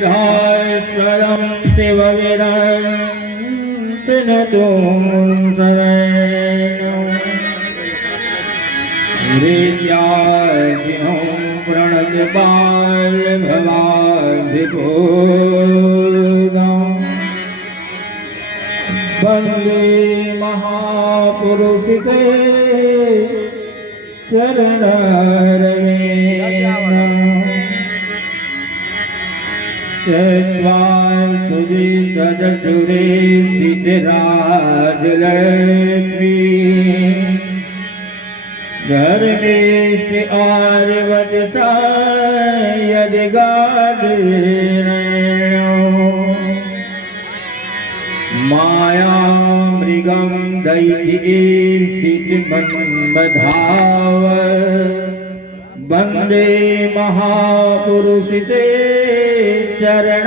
ईधाश्वरं शिवविरंसिनतुं शरणं प्रणतपालभवाधिपूर्णं वन्दे महापुरुषिते शरणरमेण चुरे सिद्धराजलक्ष्मी धर्मेष्ठ आर्यवचसा यदिगाढेन मायामृगं दैत्यैर्षितमन्मधाव वन्दे महापुरुषिते चरणारविन्द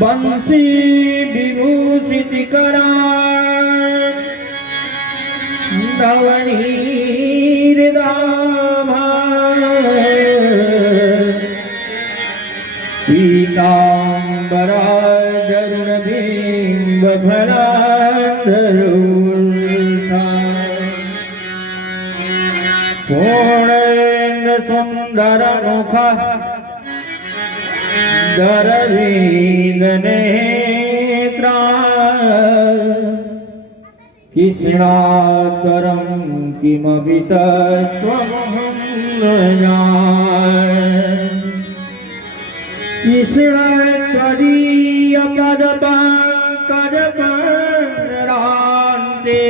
बंसी विभूषितकरां धवनीहृदाभा पीताम्बराजरुणबिम्बफलाधरोल्था सुन्दरमुखः दरवीन्दनेत्रा कृष्णात्तरं किमपि तत्त्वमहं न जाने कृष्णत्वदीयपदपङ्कजपरान्ते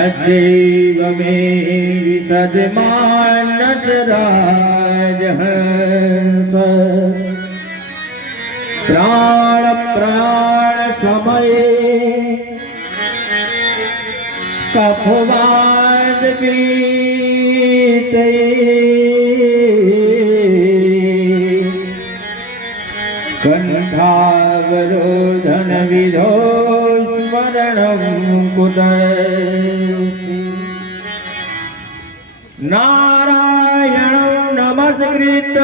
अद्यैव मे विशदमानसराजहंस प्राणप्रयाणसमये कफवादगीते कण्ठावरोधनविधो स्मरणं कुतस्ति नारायणं नमस्कृत्य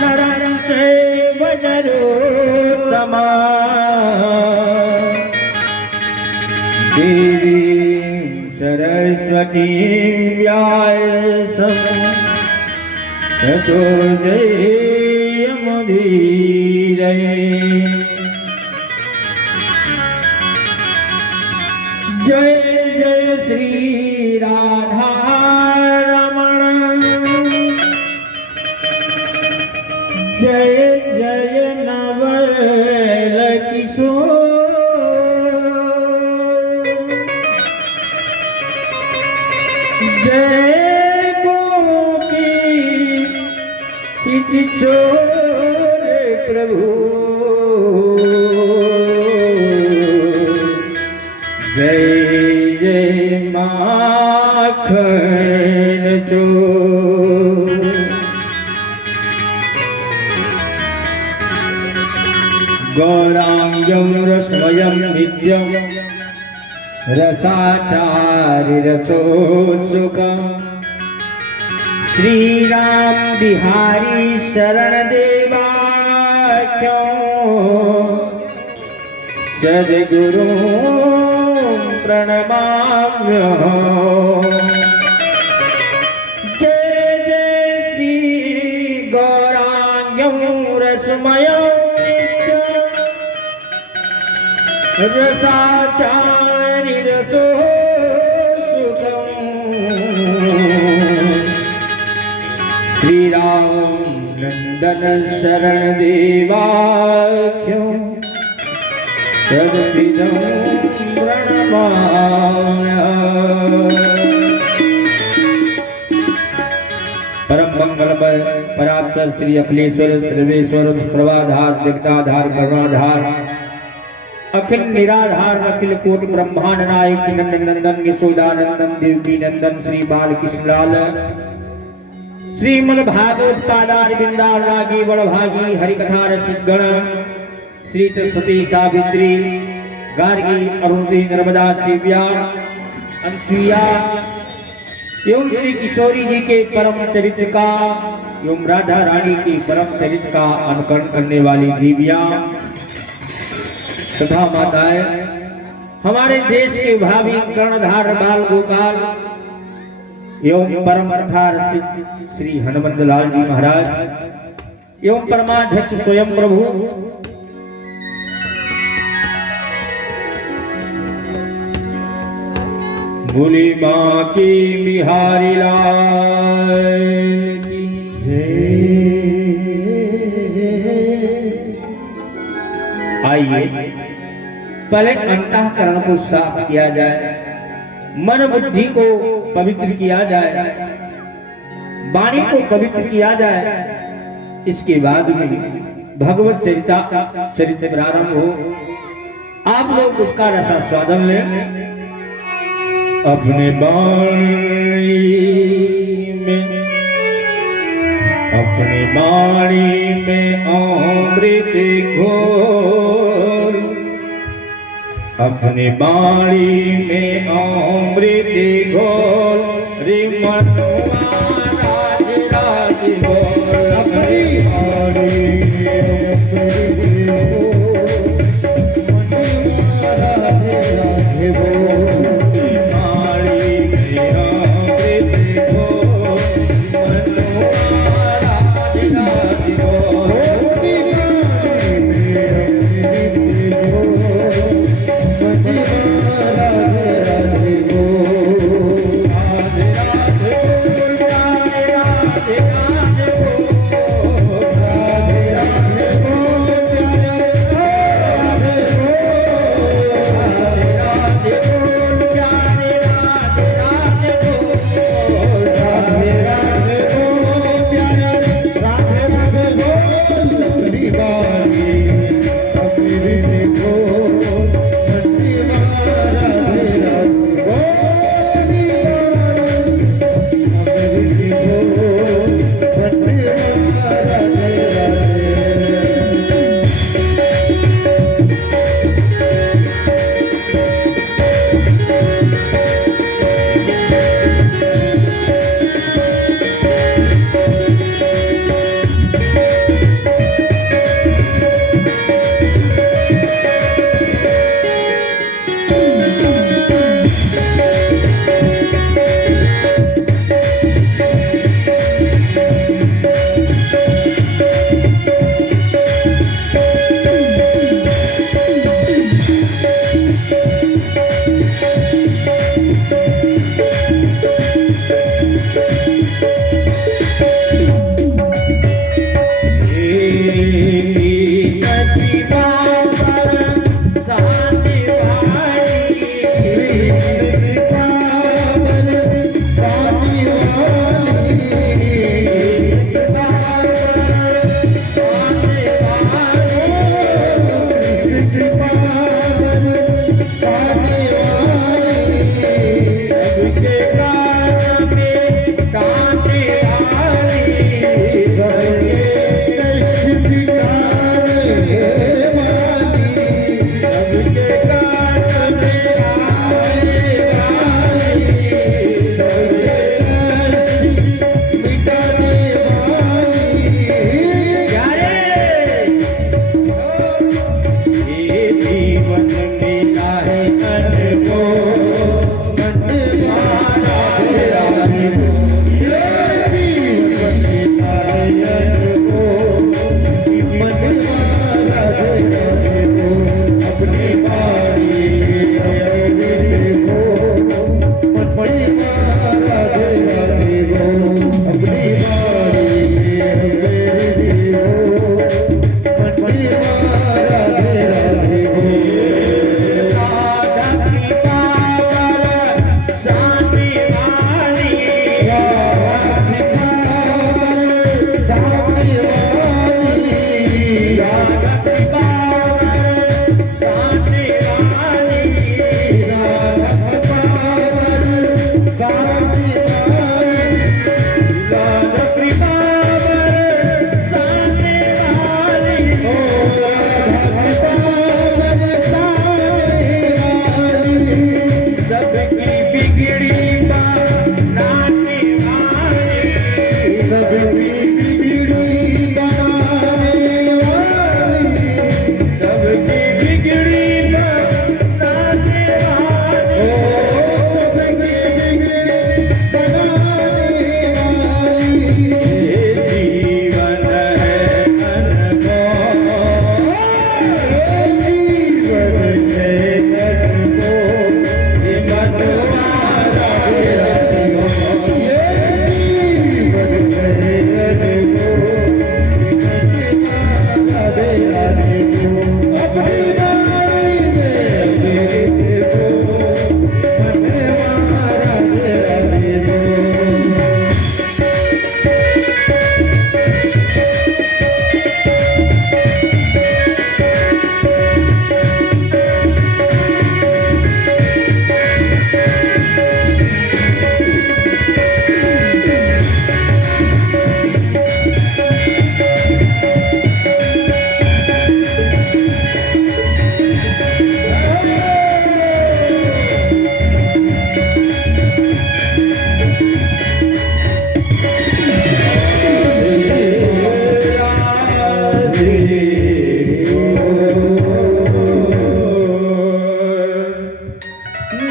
नरं चैव नरोत्तमं देवीं सरस्वतीं व्यासं ततो जयमुदीरये जय जय श्री राधा रमण जय जय नवल किशोर जय गोपी चित चोर प्रभु जय जय माखन चोर गौरांगं रसमयं नित्यं रसाचार्यरसोत्सुकं श्रीराम बिहारी शरण देवाख्यो सद्गुरु प्रणमाम्यहम् जय जय श्री गौरांगं रसमयं नित्यं रसाचार्यरसोत्सुकं श्रीराम नंदन शरण देवाख्यो तद्विदं प्रणमाम्यहम् परम मंगल परात्पर श्री अखिलेश्वर सर्वेश्वर सर्वाधार जगदाधार करुणाधार अखिल निराधार अखिल कोटि ब्रह्मांड नायक नंदन नंदन यशोदानंदन देवकी नंदन श्री बालकृष्ण लाल श्रीमद् भागवत पादार बिंदार रागी बड़भागी हरिकथा रसिकगण श्री सरस्वती सावित्री गार्गी, अरुंधति, नर्मदा, शिव्या, अंसुईया एवं श्री किशोरी जी के परम चरित्र का एवं राधा रानी की परम चरित्र का अनुकरण करने वाली देवियां तथा माताएं, हमारे देश के भावी कर्णधार बाल गोपाल एवं परम कथा रसिक श्री हनुमंत लाल जी महाराज एवं परमाध्यक्ष स्वयं प्रभु भोली माँ की बिहारी लाल की आइए पहले अंतःकरण को साफ किया जाए, मन बुद्धि को पवित्र किया जाए, वाणी को पवित्र किया जाए, इसके बाद में भगवत चरित्र प्रारंभ हो। आप लोग उसका रसास्वादन लें। अपने वाणी में अमृत घोर, अपने वाणी में अमृत घोर, रे मनवा राज राज बोल। अपनी वाणी में अमृत घोर,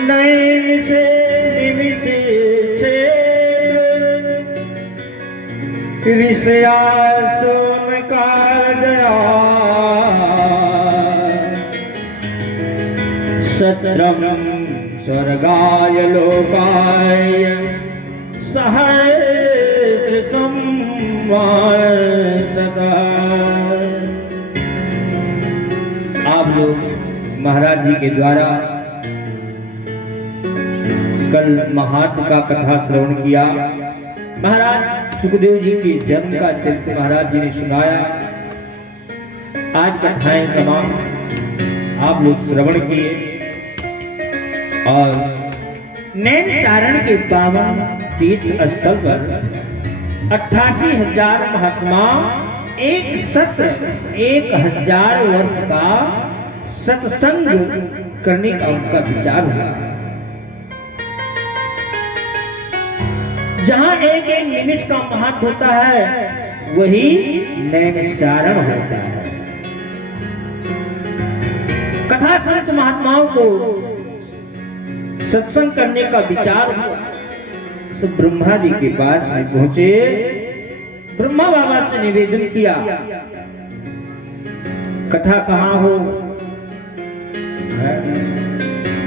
नैन से निमिषे छेद ऋषया सोन का दया सत्रम स्वर्गाय लोकाय सहस्र संवत्सर। आप लोग महाराज जी के द्वारा कल महात्म का कथा श्रवण किया। महाराज सुखदेव जी के जन्म का चरित्र महाराज जी ने सुनाया। आज कथाएं तमाम आप लोग श्रवण किए और नैमिषारण्य के पावन तीर्थ स्थल पर 88,000 महात्मा एक सत्र 1,000 वर्ष का सत्संग करने का उनका विचार हुआ। जहां एक एक निमिष का महत्व होता है वही नैमिषारण्य होता है। कथा संत महात्माओं को सत्संग करने का विचार हुआ। सब ब्रह्मा जी के पास में पहुंचे, ब्रह्मा बाबा से निवेदन किया कथा कहाँ हो।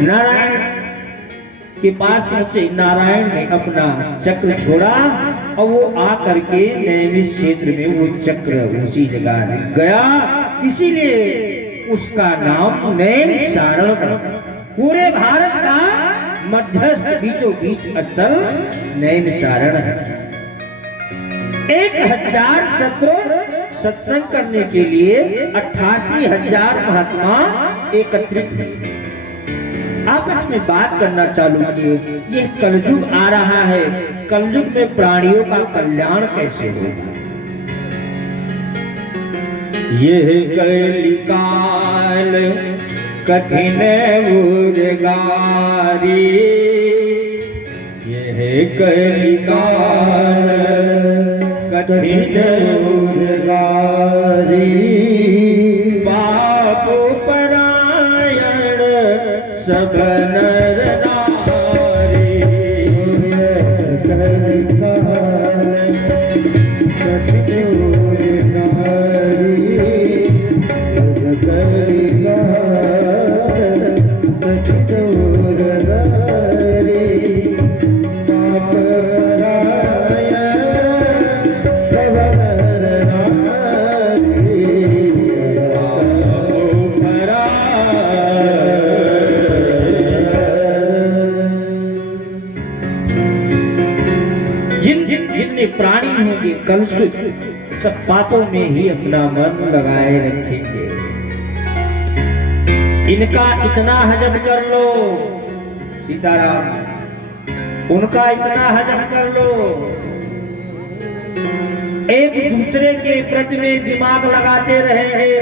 नारायण के पास पहुंचे। नारायण ने अपना चक्र छोड़ा और वो आकर के नैमिष क्षेत्र में वो चक्र उसी जगह गया, इसीलिए उसका नाम नैमिषारण्य पड़ा। पूरे भारत का मध्यस्थ बीचों बीच स्थल नैमिषारण्य है। 1,000 सत्र सत्संग करने के लिए 88,000 महात्मा एकत्रित हुए, आपस में बात करना चालू किए। ये कलयुग आ रहा है, कलयुग में प्राणियों का कल्याण कैसे होगा। यह कलिकाल कठिन उर्गारी, यह कलिकाल कठिन उर्गारी, पाप परायण सब नर नारी। कलिकाल कठिन उर्गारी, प्राणी होंगे कलुषित, सब पापों में ही अपना मन लगाए रखेंगे। इनका इतना हजम कर लो, सीताराम, उनका इतना हजम कर लो। एक दूसरे के प्रति में दिमाग लगाते रहेंगे।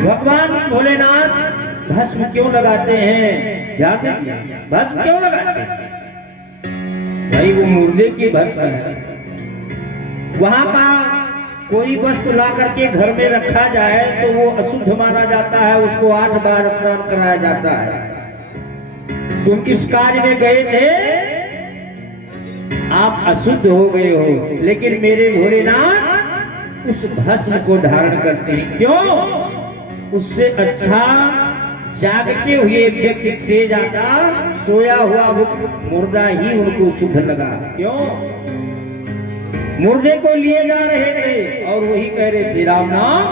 भगवान भोलेनाथ भस्म क्यों लगाते हैं? ध्यान दें, भस्म क्यों लगाते हैं? भाई वो मुर्दे की भस्म है। वहां का कोई वस्तु ला करके घर में रखा जाए तो वो अशुद्ध माना जाता है, उसको 8 बार स्नान कराया जाता है। तुम इस कार्य में गए थे, आप अशुद्ध हो गए हो, लेकिन मेरे भोलेनाथ उस भस्म को धारण करते हैं। क्यों? उससे अच्छा जागते हुए व्यक्ति से ज्यादा सोया हुआ मुर्दा ही उनको शुद्ध लगा। क्यों? मुर्दे को लिए जा रहे थे और वही कह रहे थे राम नाम।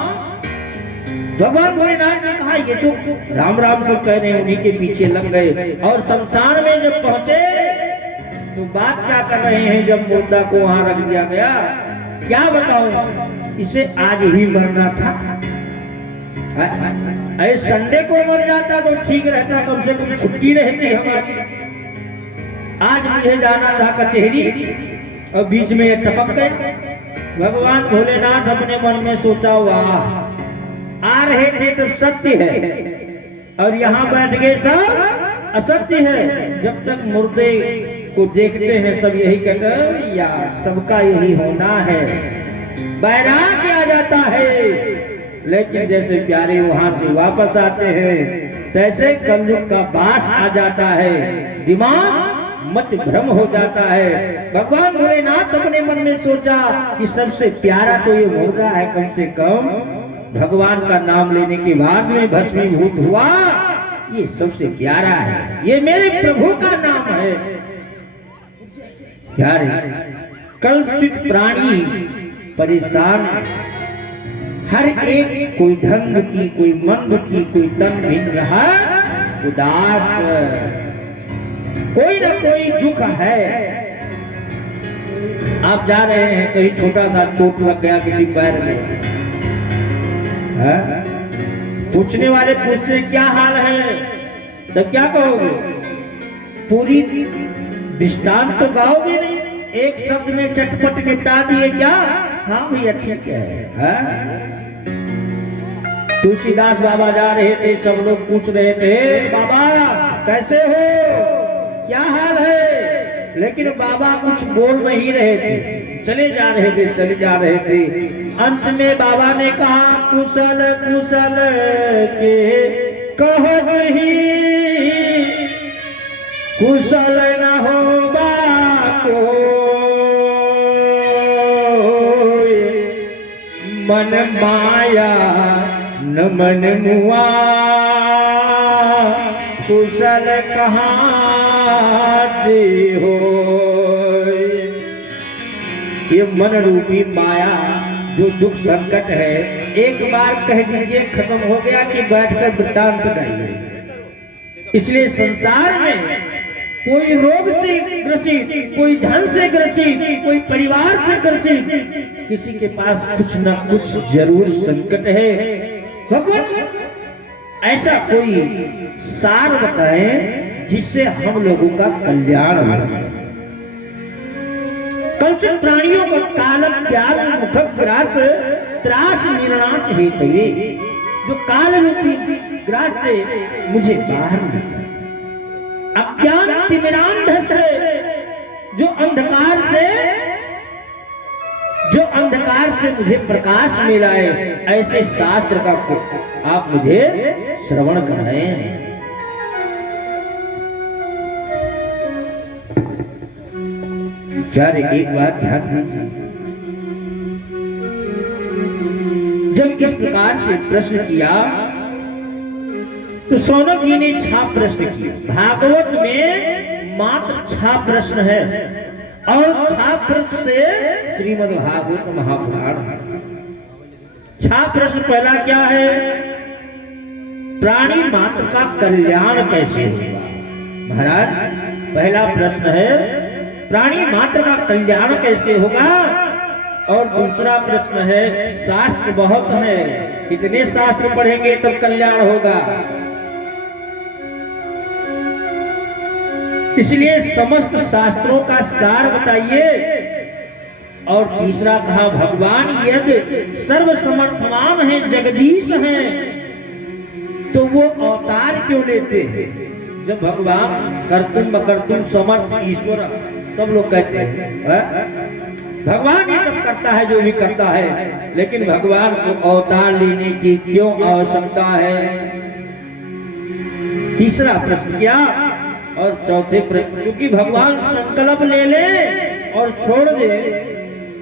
भगवान भोलेनाथ ने कहा ये तो राम राम सब कह रहे हैं, उन्हीं के पीछे लग गए। और शमशान में जब पहुंचे तो बात क्या कर रहे हैं, जब मुर्दा को वहां रख दिया गया। क्या बताऊं, इसे आज ही मरना था। अरे संडे को मर जाता तो ठीक रहता, कम से कम छुट्टी रहती हमारी। आज मुझे जाना था कचहरी और बीच में ये टपक गए। भगवान भोलेनाथ अपने मन में सोचा, वाह, आ रहे थे तब सत्य है और यहाँ बैठ गए सब असत्य है। जब तक मुर्दे को देखते हैं सब यही कहते हैं यार सबका यही होना है। बैराग्य आ जाता है लेकिन जैसे प्यारे वहां से वापस आते हैं तैसे कलयुग का बास आ जाता है, दिमाग मत भ्रम हो जाता है। भगवान भोलेनाथ अपने मन में सोचा कि सबसे प्यारा तो ये मुर्गा है, कम से कम भगवान का नाम लेने के बाद में भस्मीभूत हुआ, ये सबसे प्यारा है, ये मेरे प्रभु का नाम है। प्यारे कलुषित प्राणी परेशान, हर एक कोई ढंग की, कोई मंद की, कोई तन भिन्न रहा, उदास, कोई ना कोई दुख है। आप जा रहे हैं, कहीं छोटा सा चोट लग गया किसी पैर में, पूछने वाले पूछते हैं क्या हाल है, तब क्या कहोगे? पूरी दृष्टांत तो गाओगे नहीं, एक शब्द में चटपट निपटा दिए क्या? हाँ भैया ठीक है। तुलसीदास बाबा जा रहे थे, सब लोग पूछ रहे थे बाबा कैसे हो, क्या हाल है, लेकिन बाबा कुछ बोल नहीं रहे थे, चले जा रहे थे। अंत में बाबा ने कहा कुशल कुशल के कहो नहीं, कुशल न हो बाको मन माया न मन मुआ, कुशल कहाँ हो। ये मन रूपी माया जो दुख संकट है, एक बार कह दीजिए खत्म हो गया कि बैठकर वृत्तांत गाइए। इसलिए संसार में कोई रोग से ग्रसित, कोई धन से ग्रसित, कोई परिवार से ग्रसित, किसी के पास कुछ न कुछ जरूर संकट है। भगवान ऐसा कोई सार बताएं जिससे हम लोगों का कल्याण हो। कलुषित प्राणियों को कालम प्याल मुखक ग्रास त्रास निर्णाश हेतु, जो काल रूपी ग्रास से मुझे बाहर निकाल, अज्ञान तिमिरांध से जो अंधकार से मुझे प्रकाश मिलाए, ऐसे शास्त्र का आप मुझे श्रवण कराएं। चार एक बात ध्यान दीजिए, जब इस प्रकार से प्रश्न किया तो सौनक जी ने 6 प्रश्न किए। भागवत में मात्र 6 प्रश्न है और 6 प्रश्न से श्रीमद् भागवत महापुराण। 6 प्रश्न पहला क्या है? प्राणी मात्र का कल्याण कैसे होगा? महाराज पहला प्रश्न है प्राणी मात्र का कल्याण कैसे होगा, और दूसरा प्रश्न है शास्त्र बहुत है, कितने शास्त्र पढ़ेंगे तब कल्याण होगा, इसलिए समस्त शास्त्रों का सार बताइए। और तीसरा कहा भगवान यदि सर्वसमर्थवान है, जगदीश हैं, तो वो अवतार क्यों लेते हैं? जब भगवान कर्तुम अकर्तुम समर्थ ईश्वर सब लोग कहते हैं, भगवान ये सब करता है जो भी करता है, लेकिन भगवान को अवतार लेने की क्यों आवश्यकता है? तीसरा प्रश्न क्या? और चौथे प्रश्न, क्योंकि भगवान संकल्प ले ले और छोड़ दे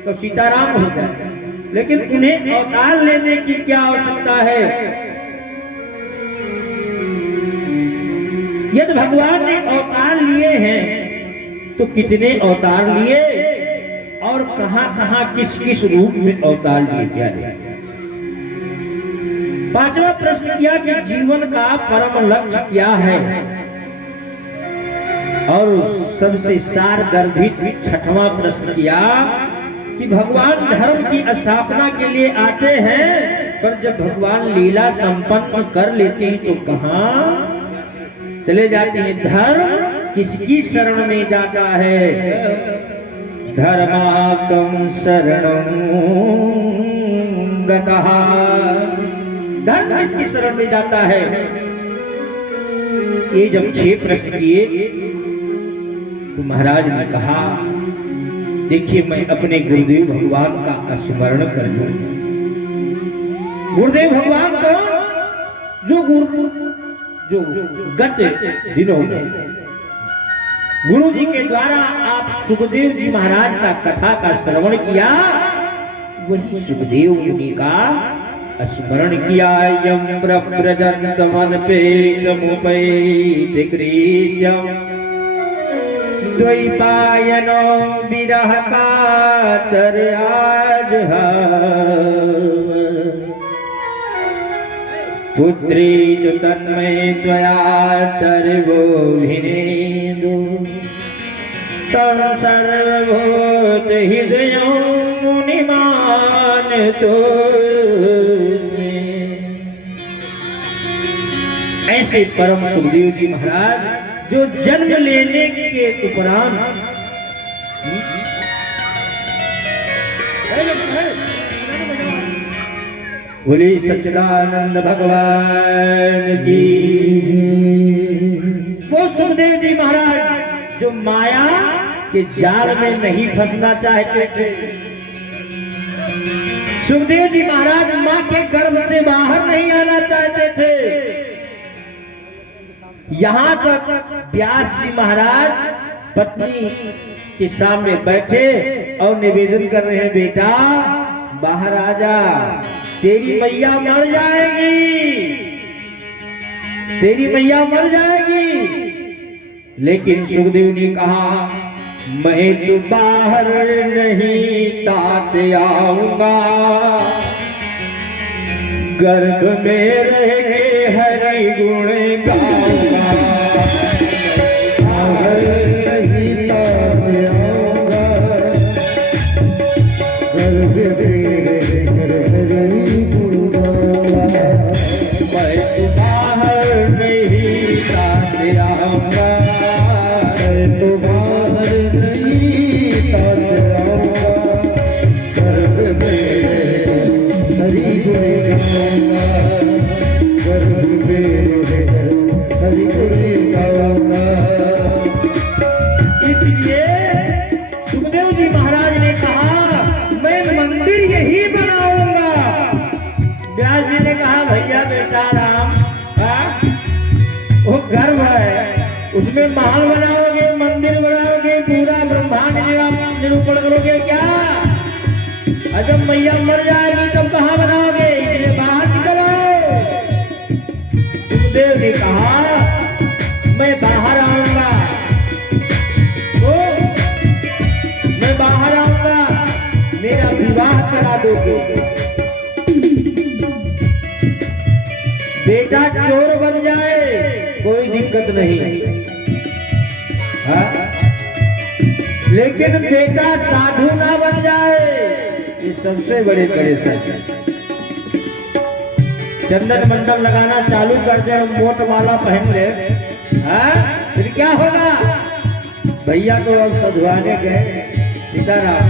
तो सीताराम हो जाए, लेकिन उन्हें अवतार लेने की क्या आवश्यकता है? यदि भगवान ने अवतार लिए हैं तो कितने अवतार लिए और कहां कहां किस किस रूप में अवतार लिए? प्यारे पांचवा प्रश्न किया कि जीवन का परम लक्ष्य क्या है, और सबसे सार गर्भित 6वां प्रश्न किया कि भगवान धर्म की स्थापना के लिए आते हैं, पर जब भगवान लीला संपन्न कर लेते हैं तो कहां चले जाते हैं? धर्म किसकी शरण में जाता है? धर्माकम शरणं गतः, धर्म किसकी शरण में जाता है? ये जब 6 प्रश्न किए तो महाराज ने कहा देखिए मैं अपने गुरुदेव भगवान का स्मरण कर लूं, गुरुदेव भगवान कौन? जो गत दिनों में गुरु जी के द्वारा आप सुखदेव जी महाराज का कथा का श्रवण किया, वही सुखदेव मुनि का स्मरण किया। यम प्रव्रजंत मन पेटमुपैति कृत्यम द्वैपायनो विरह कातराज पुत्री तो तन्मय त्वया तर्वोभिनेदु तम सर्वभूत हृदयों मुनिमान तो ऐसे परम सुखदेव जी महाराज जो जन्म लेने के उपरांत बोले सच्चिदानंद भगवान की। वो सुखदेव जी महाराज जो माया के जाल में नहीं फंसना चाहते थे। सुखदेव जी महाराज मां के गर्भ से बाहर नहीं आना चाहते थे। यहां तक व्यास जी महाराज पत्नी के सामने बैठे और निवेदन कर रहे हैं, बेटा बाहर आ जा, तेरी मैया मर जाएगी, तेरी मैया मर जाएगी। लेकिन सुखदेव ने कहा, मैं तो बाहर नहीं तात आऊंगा, गर्भ में रह के हरि गुण गाऊंगा। बाहर नहीं तात आऊंगा, गर्भ में रह कर हरि गुण गाऊंगा। मैं तो बाहर नहीं तात आऊंगा, मैं तो बाहर नहीं तात आऊंगा, गर्भ में हरि गुण गाऊंगा, गर्भ में हरि गुण गाऊंगा। इसलिए सुखदेव जी महाराज ने कहा, मैं मंदिर यही बनाऊंगा। व्यास जी ने कहा, भैया बेटा राम, वो गर्भ है, उसमें महल बनाओगे, मंदिर बनाओगे, पूरा ब्रह्मांड निरूपण करोगे क्या? और जब मैया मर जाएगी तब कहाँ बनाओगे? इसलिए बाहर निकलो। सुखदेव ने कहा, मैं बाहर आऊंगा, तो मैं बाहर आऊंगा, मेरा विवाह करा दोगे। बेटा चोर बन जाए कोई दिक्कत नहीं, हाँ? लेकिन बेटा साधु ना बन जाए, ये सबसे बड़े परेशान। चंदन मंडल लगाना चालू कर दे, मोट माला पहन ले, हाँ? फिर क्या होगा? भैया तो अब सधवाने गए सीताराम।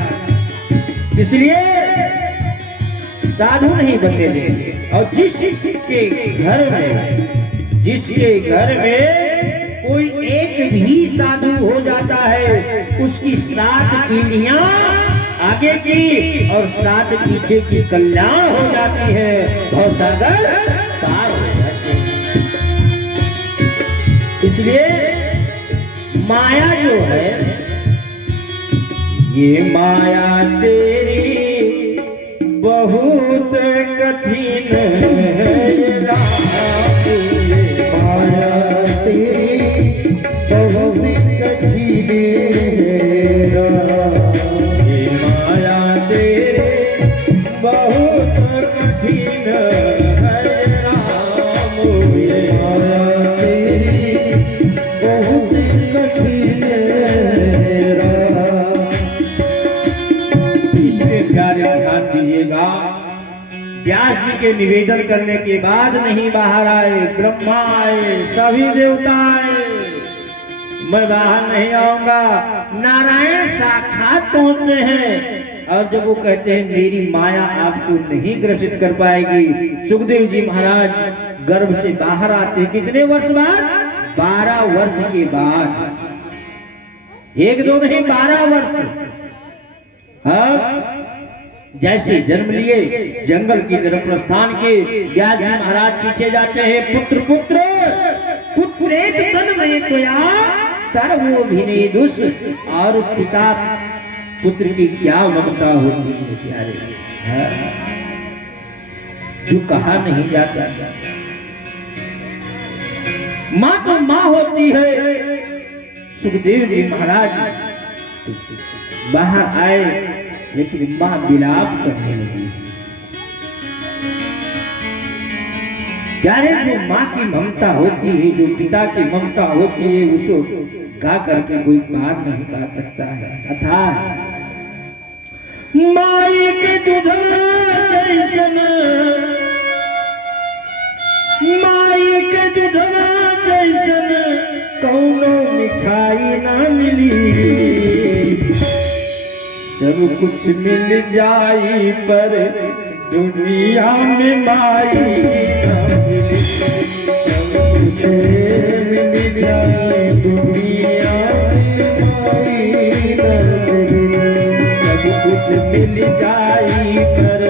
इसलिए साधु नहीं बनने देंगे। और जिसके घर में कोई एक भी साधु हो जाता है, उसकी 7 पीढ़ियां आगे की और 7 पीछे की कल्याण हो जाती है, भवसागर पार हो जाते हैं। इसलिए माया जो है, ये माया तेरी बहुत कठिन है राम, माया तेरी बहुत कठिन है राम, ये माया तेरी बहुत कठिन है राम, ये माया तेरी बहुत कठिन है राम। इसमें प्यारे ध्यान दीजिएगा, व्यास जी के निवेदन करने के बाद नहीं बाहर आए, ब्रह्मा आए, सभी देवता आए, मैं बाहर नहीं आऊंगा। नारायण साक्षात पहुंचते हैं और जब वो कहते हैं मेरी माया आपको नहीं ग्रसित कर पाएगी, सुखदेव जी महाराज गर्भ से बाहर आते हैं। कितने वर्ष बाद? 12 वर्ष के बाद, 1-2 नहीं 12 वर्ष। जैसे जन्म लिए जंगल की तरफ प्रस्थान किए, व्यास जी महाराज पीछे जाते हैं। पुत्र पुत्र पुत्रेत तन में तोया सर्वो भिने दुस। और पिता पुत्र की क्या ममता होती है प्यारे, जो कहा नहीं जाता। माँ तो माँ होती है। सुखदेव जी महाराज बाहर आए, लेकिन माँ विलाप करने लगी। प्यारे, जो माँ की ममता होती है, जो पिता की ममता होती है, उसको गा करके कोई पार नहीं पा सकता है। अर्थात माई के दूधवा जैसन, माई के दूधवा जैसन कौनो मिठाई ना मिली। सब कुछ मिल जाई पर दुनिया में माई ना मिली। सब कुछ मिल जाए दुनिया में माई ना मिली। सब कुछ मिल जाई पर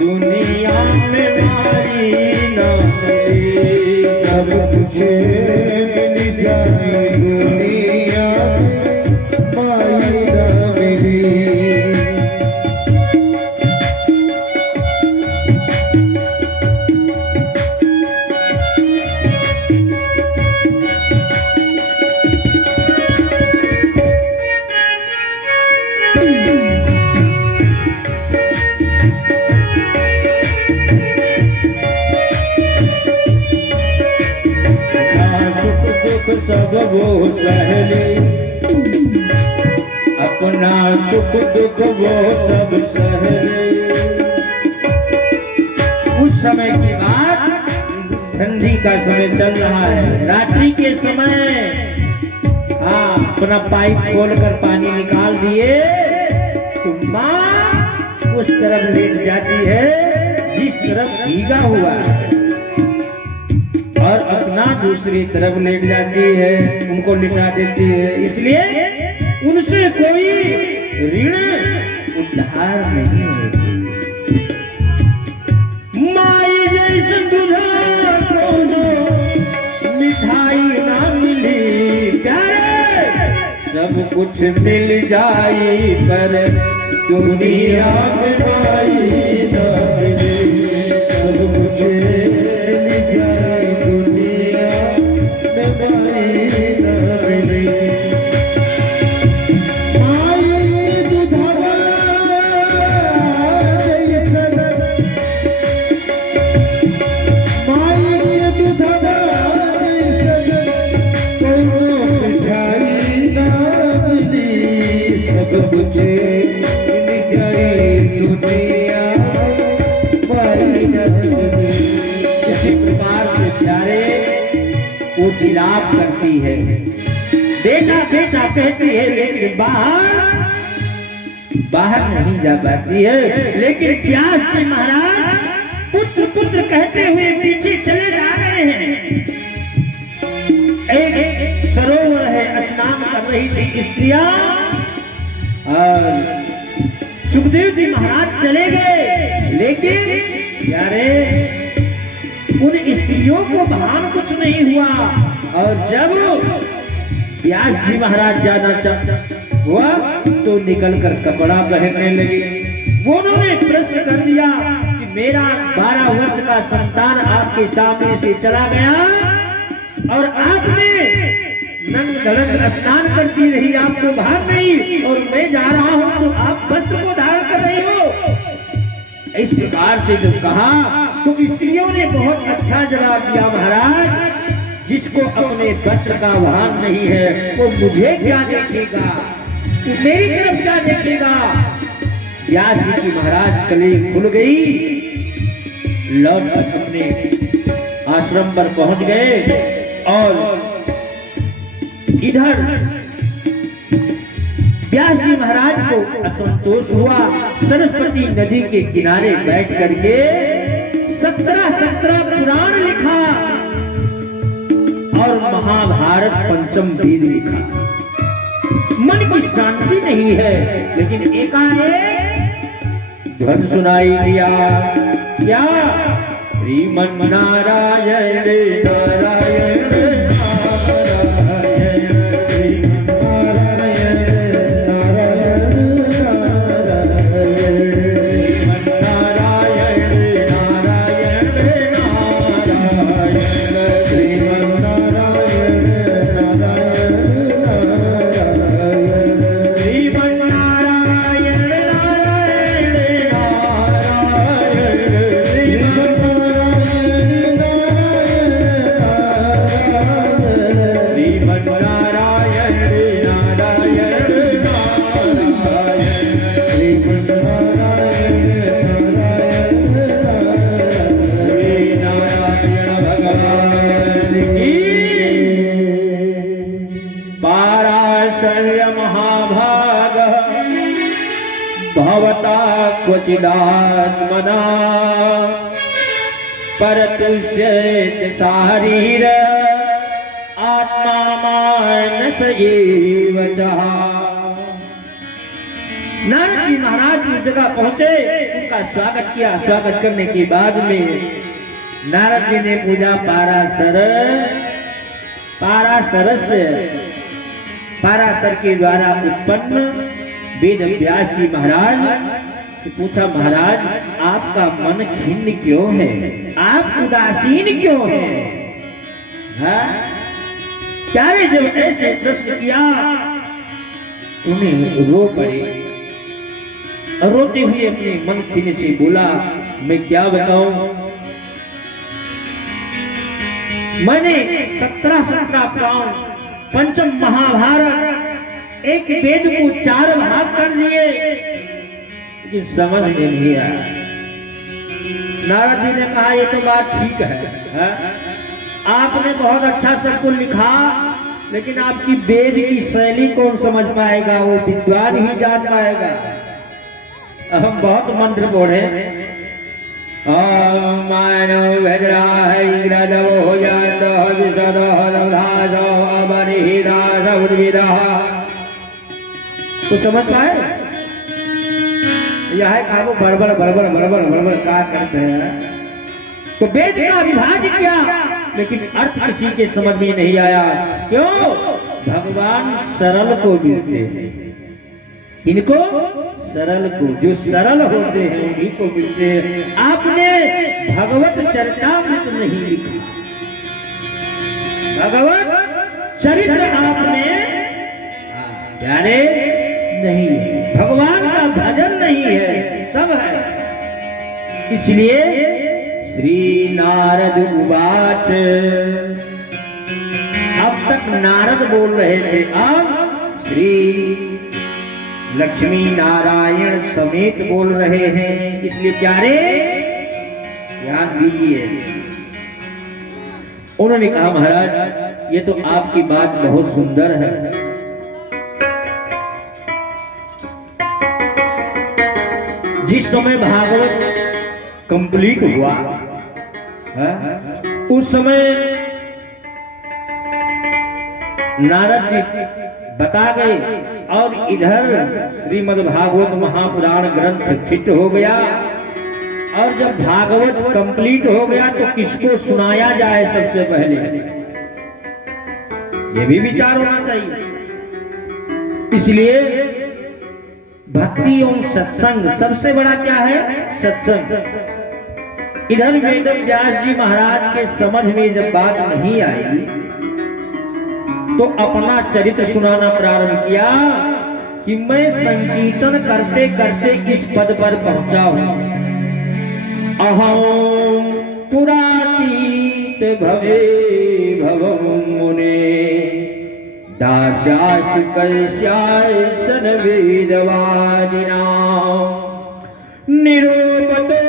दुनिया में माई ना मिली। सब कुछ मिल जाए दुनिया माई ना मिली। सब वो सहले, अपना सुख दुख वो सब सहले। उस समय की बात, ठंडी का समय चल रहा है, रात्रि के समय। हाँ, अपना पाइप खोलकर पानी निकाल दिए तो माँ उस तरफ लेट जाती है जिस तरफ भीगा हुआ है, और अपना दूसरी तरफ लेट जाती है, उनको लिटा देती है। इसलिए उनसे कोई ऋण उद्धार नहीं होती। माई जैसे दूधा को मिठाई ना मिली। प्यारे, सब कुछ मिल जाई पर दुनिया में माई ना मिली। सब कुछ मिल जाए विलाप करती है। बेटा बेटा कहती है, लेकिन बाहर नहीं जा पाती है। लेकिन व्यास जी महाराज पुत्र पुत्र कहते हुए पीछे चले जा रहे हैं। एक सरोवर है, स्नान कर रही थी स्त्रियां, और सुखदेव जी महाराज चले गए। लेकिन यारे, उन स्त्रियों को भान कुछ नहीं हुआ। और जब व्यास जी महाराज जाना हुआ तो निकलकर कपड़ा पहनने लगे। वो उन्होंने प्रश्न कर दिया कि मेरा 12 वर्ष का संतान आपके सामने से चला गया और आपने नंग धड़ंग स्नान करती रही, आपको भान नहीं, और मैं जा रहा हूं तो आप वस्त्र को धारण कर रही हो। इस प्रकार से जब कहा तो स्त्रियों ने बहुत अच्छा जवाब दिया, महाराज जिसको अपने वस्त्र का भान नहीं है वो मुझे क्या देखेगा, वो मेरी तरफ क्या देखेगा। व्यास जी की महाराज कली खुल गई, लौट अपने आश्रम पर पहुंच गए। और इधर व्यास जी महाराज को असंतोष हुआ। सरस्वती नदी के किनारे बैठ करके 17 पुराण लिखा और महाभारत पंचम वेद लिखा। मन की शांति नहीं है, लेकिन एकाएक ध्वन सुनाई दिया क्या श्रीमन नारायण नारायण भवता क्वचिदात्मना परतुष्येत शारीर आत्मा मानस एव चः। नारद जी महाराज उस जगह पहुंचे, उनका स्वागत किया। स्वागत करने के बाद में नारद जी ने पूजा पाराशर के द्वारा उत्पन्न वेद व्यास जी महाराज से पूछा, महाराज आपका मन खिन्न क्यों है, आप उदासीन क्यों हैं? क्या रे जब ऐसे प्रश्न किया उन्हें रो पड़े। रोते हुए अपने मन खिन्न से बोला, मैं क्या बताऊं, मैंने 17 पुराण, पंचम महाभारत, एक वेद को 4 भाग कर दिए, लेकिन समझ में नहीं आया। नारद जी ने कहा ये तो बात ठीक है, आपने बहुत अच्छा सब कुछ लिखा, लेकिन आपकी वेद की शैली कौन समझ पाएगा, वो विद्वान ही जान पाएगा। हम बहुत मंत्र पढ़े, मानो भद्राह इंद्रदव हो जातो विसदो लवराजो अबनिहिदास उद्भिदः, तो समझ पाए? यह है कहा वो बड़बड़ क्या करते हैं। तो वेद का विभाग किया, लेकिन अर्थ किसी के समझ में नहीं आया। क्यों? भगवान सरल को मिलते हैं, इनको सरल को, जो सरल होते हैं उन्हीं को मिलते हैं। आपने भगवत चरितामृत नहीं लिखा, भगवत चरित्र आपने जाने नहीं है, भगवान का भजन नहीं है, सब है। इसलिए श्री नारद उवाच, अब तक नारद बोल रहे थे, अब श्री लक्ष्मी नारायण समेत बोल रहे हैं। इसलिए प्यारे ध्यान दीजिए। उन्होंने कहा, महाराज ये तो आपकी बात बहुत सुंदर है, जिस समय भागवत कंप्लीट हुआ उस समय नारद जी बता गए, और इधर श्रीमद् भागवत महापुराण ग्रंथ फिट हो गया। और जब भागवत कंप्लीट हो गया तो किसको सुनाया जाए सबसे पहले, ये भी विचार होना चाहिए। इसलिए भक्ति एवं सत्संग सबसे बड़ा क्या है, सत्संग। इधर वेद व्यास जी महाराज के समझ में जब बात नहीं आई तो अपना चरित्र सुनाना प्रारंभ किया कि मैं संकीर्तन करते करते इस पद पर पहुंचा हूं। अहं पुरातीत भवे भवं मुने दास्यास्त कस्यासन वेदवादिना निरूपतो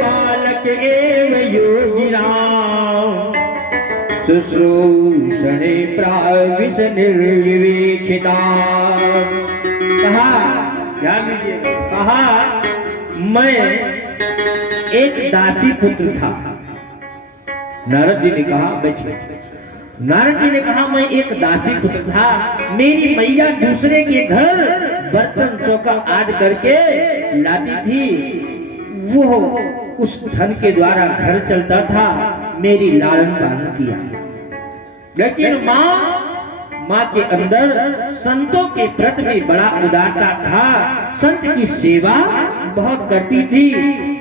बालक एव योगिना शुश्रूषणे प्राविश निर्विवेकिता। कहा, ध्यान दीजिए, कहा मैं एक दासी पुत्र था। नारद जी ने कहा, बैठिए। नारद जी ने कहा मैं एक दासी पुत्र था, मेरी मैया दूसरे के घर बर्तन चौका आदि करके लाती थी, वो उस धन के द्वारा घर चलता था, मेरी लालन पालन किया। लेकिन माँ के अंदर संतों के प्रति भी बड़ा उदारता था, संत की सेवा बहुत करती थी।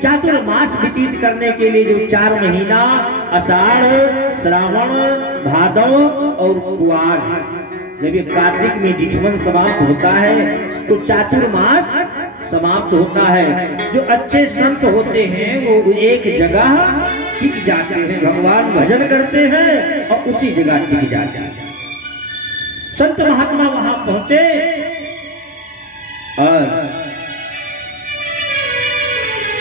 चातुर्मास व्यतीत करने के लिए जो 4 महीना आषाढ़, श्रावण, भादव और कुआर, जब ये कार्तिक में जिठवन समाप्त होता है तो चातुर्मास समाप्त होता है। जो अच्छे संत होते हैं वो एक जगह टिक जाते हैं, भगवान भजन करते हैं और उसी जगह टिक जाते हैं। संत महात्मा वहां पहुंचे और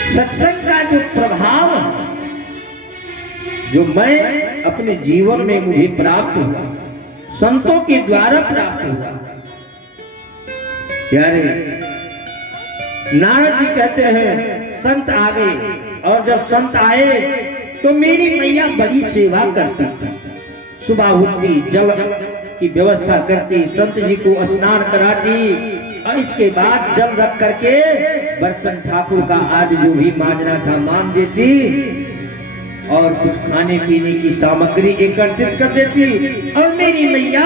सत्संग का जो प्रभाव जो मैं अपने जीवन में मुझे प्राप्त हुआ, संतों के द्वारा प्राप्त हुआ। यानी नारद जी कहते हैं संत आ गए, और जब संत आए तो मेरी मैया बड़ी सेवा करती थी, सुबह उठती, जल की व्यवस्था करती, संत जी को स्नान कराती और इसके बाद जल रख करके बर्तन ठाकुर का आज जो भी मांजना था मान देती और कुछ खाने पीने की सामग्री एकत्रित कर देती और मेरी मैया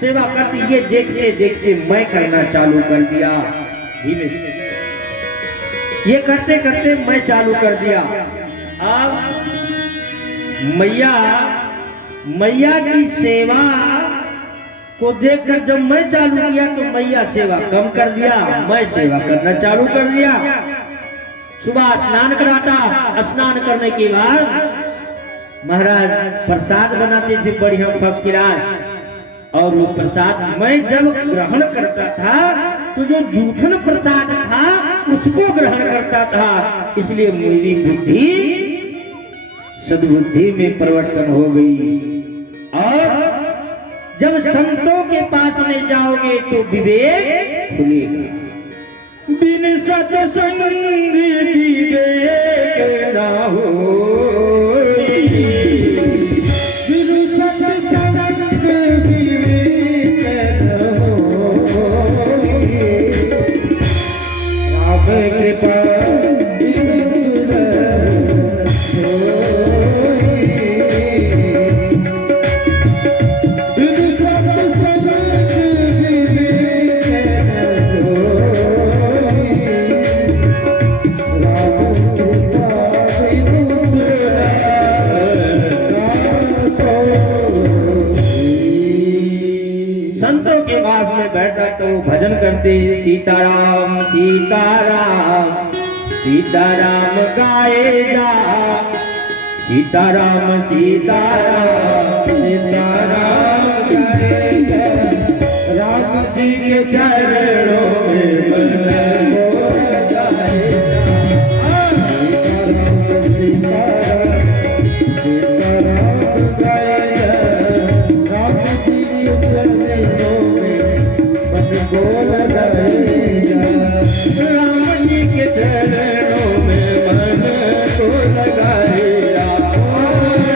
सेवा करती। ये देखते देखते मैं करना चालू कर दिया, धीमे धीमे ये करते करते मैं चालू कर दिया। अब मैया की सेवा को देखकर जब मैं चालू किया तो मैया सेवा कम कर दिया, मैं सेवा करना चालू कर दिया। सुबह स्नान कराता, स्नान करने के बाद महाराज प्रसाद बनाते थे बढ़िया फर्स्ट क्लास, और वो प्रसाद मैं जब ग्रहण करता था तो जो जूठन प्रसाद था उसको ग्रहण करता था, इसलिए मेरी बुद्धि सद्बुद्धि में परिवर्तन हो गई। और जब संतों के पास में जाओगे तो विवेक खुलेगा। बिन सत्संग विवेक ना होई, बिन सत्संग विवेक न होई, राम कृपा बिन सुरत होई, बिन सत्संग विवेक न होई, राम कृपा बिन संतों के पास में बैठा तो भजन करते सीताराम सीताराम सीताराम गाए जा, सीताराम सीताराम सीताराम गाए जा, राम जी के चरणों में मन को लगाए जा, सीताराम सीताराम सीताराम गाए जा, राम जी के चरणों में मन को लगाए जा, राम जी के चरणों में मन को लगाए जा,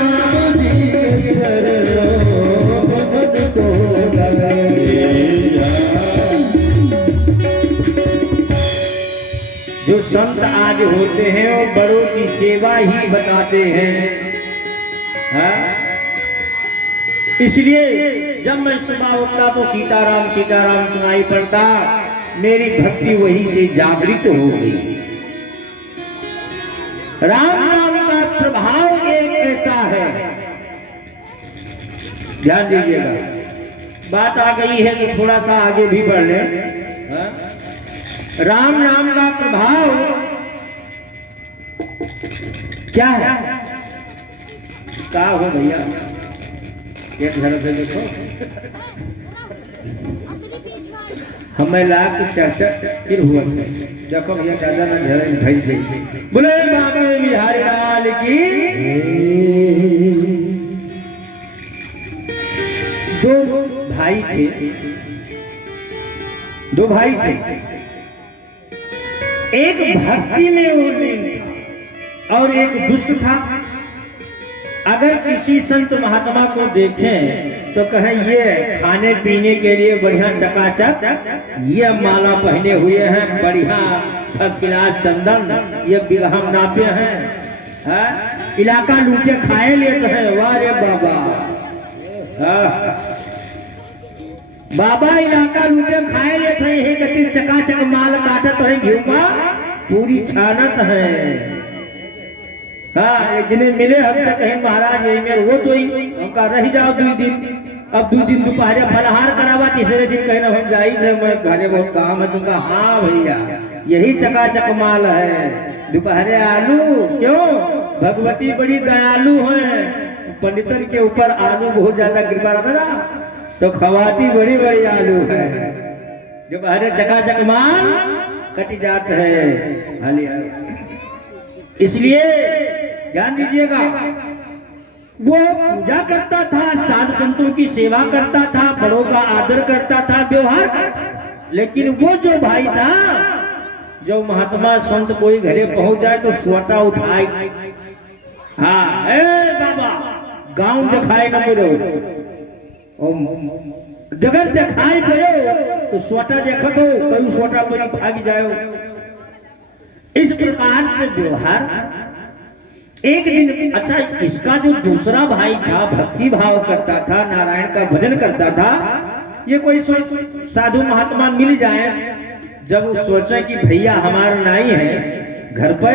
राम जी के चरणों में मन को लगाए जा। जो संत आज होते हैं वो बड़ों की सेवा ही बताते हैं, हाँ? इसलिए जब मैं सुबह उठता तो सीताराम सीताराम सुनाई पड़ता, मेरी भक्ति वही से जागृत हो गई। राम नाम का प्रभाव एक ऐसा है, ध्यान दीजिएगा, बात आ गई है तो थोड़ा सा आगे भी बढ़ ले। राम नाम का प्रभाव क्या है? क्या हो भैया, एक तरफ से देखो, हमें ला के चर्चा फिर हुआ थे, देखो भैया दादा ना झरन भई गई। बोले बाबे बिहारी लाल की। दो भाई थे, एक भक्ति में उन्नीत था और एक दुष्ट था। अगर किसी संत महात्मा को देखें तो कहें ये खाने पीने के लिए बढ़िया चकाचक ये माला पहने हुए हैं, बढ़िया फर्स्ट क्लास चंदन, ये बिगहा नापे हैं, इलाका लूटे खाए लेते हैं। वाह रे बाबा, बाबा इलाका लूटे खाए लेते हैं, यही गति चकाचक माल काटत है, घूमा पूरी छानत है। हाँ, एक दिन मिले हमसे कहीं महाराज यही में वो तो ही हमका रह जाओ 2 दिन। अब 2 दिन दोपहर फलहार करावा, तीसरे दिन कहीं ना हम जाई थे, मैं घरे बहुत काम है तुमका। हाँ भैया, यही चकाचक माल है, दोपहर आलू। क्यों? भगवती बड़ी दयालु है, पंडितन के ऊपर आलू बहुत ज्यादा कृपा रहता ना, तो खवाती बड़ी बड़ी आलू है, दोपहर चकाचक माल कटी जाते है। इसलिए ध्यान दीजिएगा, वो पूजा करता था, साधु संतों की सेवा करता था, बड़ों का आदर करता था, व्यवहार करता था। लेकिन वो जो भाई था, जो महात्मा संत कोई घरे पहुंच जाए तो स्वटा उठाए, हाँ ए बाबा गांव दिखाए न मेरे, जगह दिखाई पड़े तो स्वटा देखो तो कभी स्वटा पर भाग जाए। इस प्रकार से व्यवहार। एक दिन अच्छा, इसका जो दूसरा भाई था भक्ति भाव करता था, नारायण का भजन करता था। ये कोई साधु महात्मा मिल जाए, जब वो सोचे कि भैया हमारा नाई है घर पर,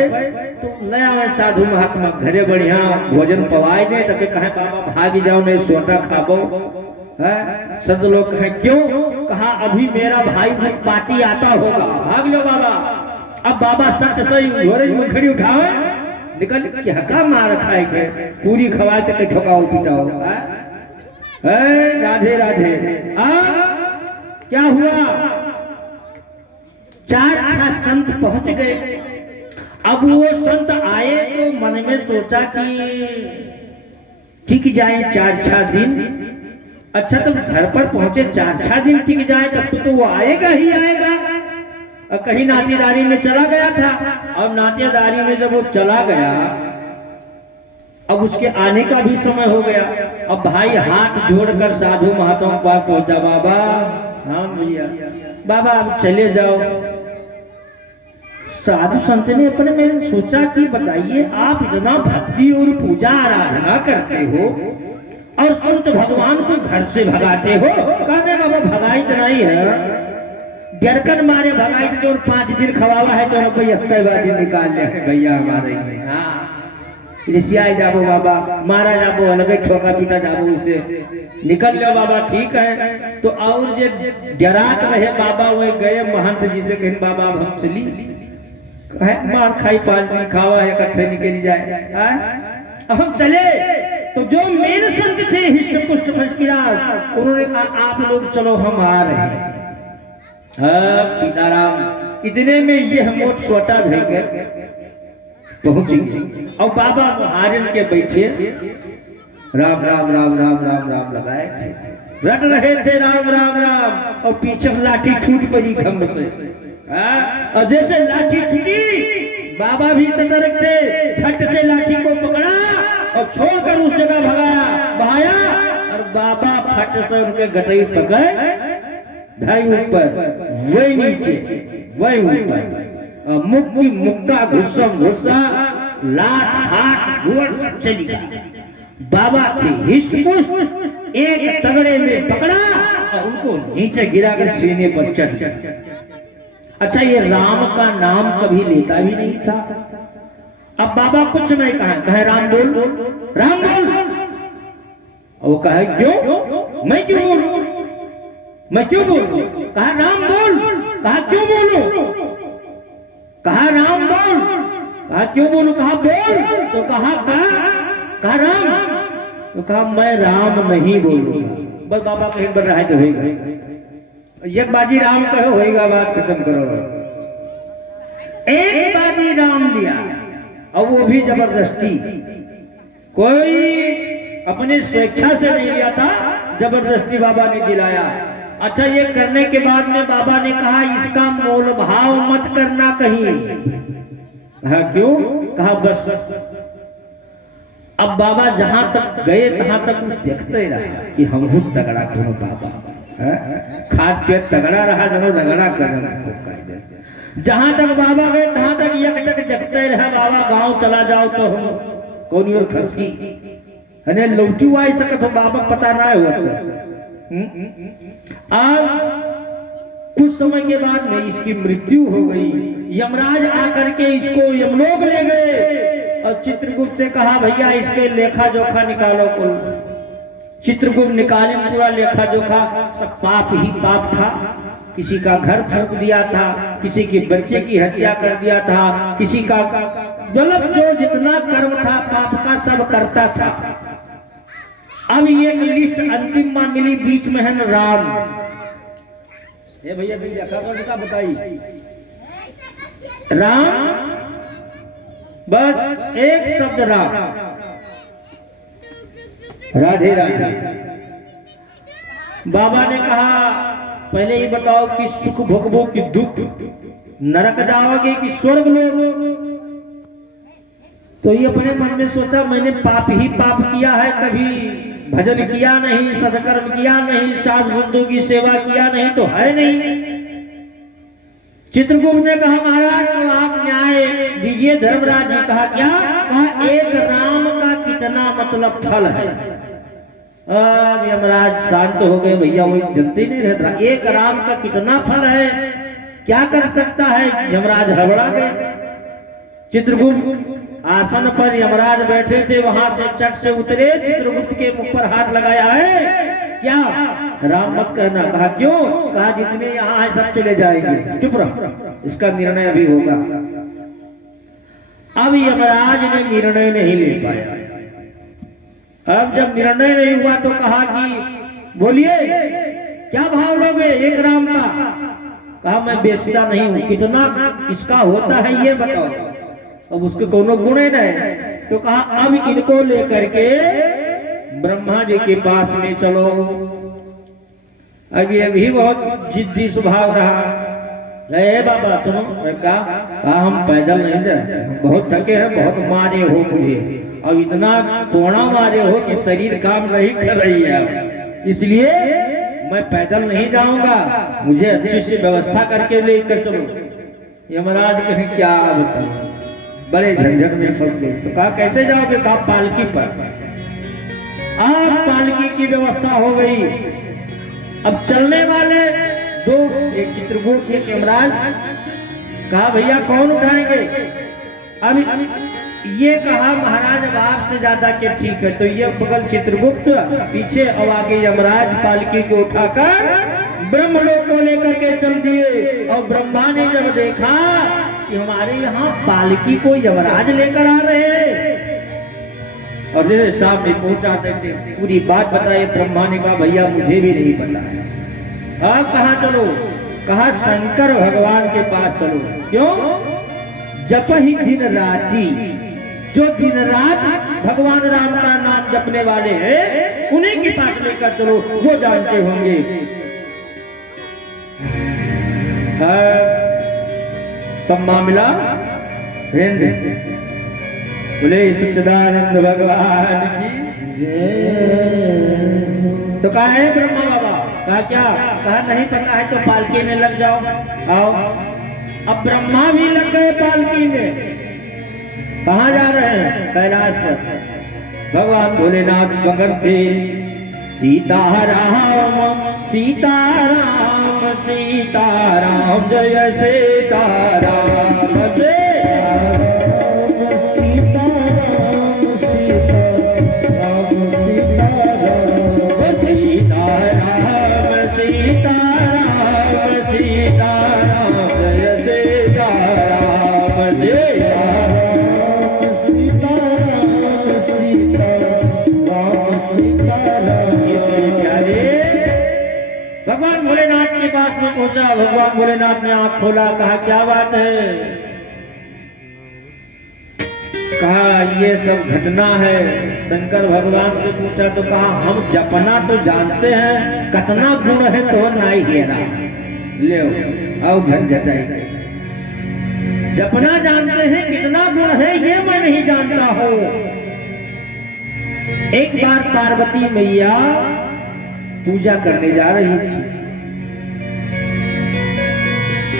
तो ले आवे साधु महात्मा घरे, बढ़िया भोजन पवाए दे, तब कहे बाबा भाग जाओ नहीं सोटा खाबो है। संत लोग कहे क्यों? कहा अभी मेरा भाई पार्टी आता होगा, भाग लो बाबा। अब बाबा सट से घोड़े मुखड़ी उठावे, निकल क्या का मार खाए के पूरी खवा के ठोकाओ पिटाओ। राधे राधे। अब क्या हुआ? 4 संत पहुंच गए। अब वो संत आए तो मन में सोचा कि टिक जाए 4-6 दिन। अच्छा, तो घर पर पहुंचे 4-6 दिन टिक जाए तब तो वो आएगा ही आएगा। कहीं नातेदारी में चला गया था। अब नातेदारी में जब वो चला गया, अब उसके आने का भी समय हो गया। अब भाई हाथ जोड़कर साधु महात्मा के पास पहुंचा, बाबा हाँ भैया बाबा अब चले जाओ। साधु संत ने अपने में सोचा कि बताइए आप इतना भक्ति और पूजा आराधना करते हो और संत भगवान को घर से भगाते हो। कहने बाबा भगाई तो नहीं है, गरकन मारे भगाई तो 5 दिन खवावा है तो भैया कई बार निकाल ले भैया हमारे। हाँ रिसियाई जाबो बाबा, मारा जाबो, अलग ठोका पीटा जाबो, उसे निकल लो बाबा। ठीक है। तो और जो डरात रहे बाबा वही गए महंत जी से, कहें बाबा हम चली मार खाई 5 दिन खावा है, इकट्ठे निकल जाए। हम चले तो जो मेन संत थे हिष्ट पुष्ट फर्स्ट, उन्होंने कहा आप लोग चलो हम आ रहे हैं। सीताराम। इतने में ये हम छोटा धैकर पहुंचेंगे और बाबा मुहारिन के बैठे राम राम राम राम राम राम लगाए थे, रट रहे थे राम राम राम, और पीछे लाठी छूट पड़ी खम्भ से। और जैसे लाठी छूटी बाबा भी सतर्क थे, छठ से लाठी को पकड़ा और छोड़कर उस जगह भगाया बहाया, और बाबा फट से उनके गटई पकड़ ढाई ऊपर वही नीचे वही ऊपर, मुक्की मुक्का घुस्सा घुस्सा लात हाथ घुड़ सब चली गई। बाबा थे हिष्ट पुष्ट, एक तगड़े में पकड़ा और उनको नीचे गिराकर सीने पर चढ़ गया। अच्छा, ये राम का नाम कभी लेता भी नहीं था। अब बाबा कुछ नहीं कहे राम बोल राम बोल। वो कहे क्यों? मैं क्यों बोलूं? मैं क्यों बोलूं? कहा राम बोल। कहा क्यों बोलूं? कहा राम बोल। कहा क्यों बोलूं? कहा बोल। तो कहा राम। तो कहा मैं राम नहीं बोलूंगा। बस बाबा कहीं बढ़ रहा है तो होगा, एक बाजी राम कहो होएगा, बात खत्म करो। एक बाजी राम लिया और वो भी जबरदस्ती, कोई अपनी स्वेच्छा से नहीं लिया था, जबरदस्ती बाबा ने दिलाया। अच्छा, ये करने के बाद में बाबा ने कहा इसका मोल भाव मत करना कहीं। हाँ क्यों? कहा बस अब बाबा जहां तक गए तहां तक देखते ही रहा कि हम बहुत तगड़ा करो बाबा, खाद पेट तगड़ा रहा, जनो झगड़ा कर। जहां तक बाबा गए तहां तक एक देखते रहा बाबा, गांव चला जाओ तो हम कौन और खसकी हने लौटी हुआ सकत हो बाबा पता ना हुआ। अब कुछ समय के बाद में इसकी मृत्यु हो गई। यमराज आकर के इसको यमलोक ले गए और चित्रगुप्त से कहा भैया इसके लेखा जोखा निकालो कुल। चित्रगुप्त निकाले पूरा लेखा जोखा, सब पाप ही पाप था। किसी का घर फूंक दिया था, किसी के बच्चे की हत्या कर दिया था, किसी का मतलब जो जितना कर्म था पाप का सब करता था। अब एक लिस्ट अंतिम में मिली, बीच में है राम। ये भैया देखा बताइए राम, बस एक शब्द राम, राधे राधे। बाबा ने कहा पहले ही बताओ कि सुख भोगवो कि दुख, नरक जाओगे कि स्वर्ग लोगे। तो ये अपने मन में सोचा मैंने पाप ही पाप किया है, कभी भजन किया नहीं, सदकर्म किया नहीं, साधु संतों की सेवा किया नहीं, तो है नहीं। चित्रगुप्त ने कहा महाराज तो आप न्याय दीजिए। धर्मराज जी कहा क्या? कहा एक राम का कितना मतलब फल है। अब यमराज शांत हो गए, भैया वो जनते नहीं रहता, एक राम का कितना फल है, क्या कर सकता है। यमराज हड़बड़ा गए। चित्रगुप्त आसन पर यमराज बैठे थे, वहां से चट से उतरे, चित्रगुप्त के मुख पर हाथ लगाया है क्या? राम मत कहना। कहा क्यों? कहा जितने यहाँ है सब चले जाएंगे, चुप रहो, इसका निर्णय अभी होगा। अब यमराज ने निर्णय नहीं ले पाया। अब जब निर्णय नहीं हुआ तो कहा कि बोलिए क्या भाव लोगे एक राम का? कहा मैं बेचता नहीं हूं, कितना इसका होता है ये बताओ। अब उसके कोनो गुण है नहीं। तो कहा अब इनको लेकर के ब्रह्मा जी के पास में चलो। अब ये भी बहुत जिद्दी स्वभाव रहा। अरे बाबा सुनो, कहा हम पैदल नहीं जाए, हम बहुत थके हैं, बहुत मारे हो मुझे, अब इतना कोड़ा मारे हो कि शरीर काम नहीं कर रही है, इसलिए मैं पैदल नहीं जाऊंगा, मुझे अच्छी सी व्यवस्था करके लेकर चलो। यमराज कहे क्या बताओ, बड़े झंझट में फंस गए। तो कहा कैसे जाओगे? कहा पालकी पर। अब पालकी की व्यवस्था हो गई। अब चलने वाले दो, एक चित्रगुप्त एक यमराज। कहा भैया कौन उठाएंगे? अब ये कहा महाराज अब आपसे ज्यादा क्या ठीक है। तो ये बगल चित्रगुप्त, पीछे और आगे यमराज पालकी को उठाकर ब्रह्मलोक को लेकर के चल दिए। और ब्रह्मा ने जब देखा कि हमारे यहाँ पालकी को यमराज लेकर आ रहे हैं और मेरे सामने पहुंचा, से पूरी बात बताए। ब्रह्मा ने कहा भैया मुझे भी नहीं पता है। अब कहाँ चलो? कहा शंकर भगवान के पास चलो। क्यों? जप ही दिन राती, जो दिन रात भगवान राम का नाम जपने वाले हैं उन्हीं के पास लेकर चलो, वो जानते होंगे। सब मामला बोले सच्चिदानंद भगवान की जय। तो कहा है ब्रह्मा बाबा? कहा क्या? कहा नहीं पता है तो पालकी में लग जाओ, आओ। अब ब्रह्मा भी लग गए पालकी में। कहाँ जा रहे हैं? कैलाश पर। भगवान भोलेनाथ मगन थे। सीताराम सीताराम सीताराम जय सीताराम जय पहुंचा। भगवान भोलेनाथ ने आंख खोला। कहा क्या बात है? कहा ये सब घटना है। शंकर भगवान से पूछा तो कहा हम जपना तो जानते हैं, कितना गुण है तो नहीं हेरा ले आओ झंझटाई। जपना जानते हैं, कितना गुण है ये मैं नहीं जानता हूँ। एक बार पार्वती मैया पूजा करने जा रही थी।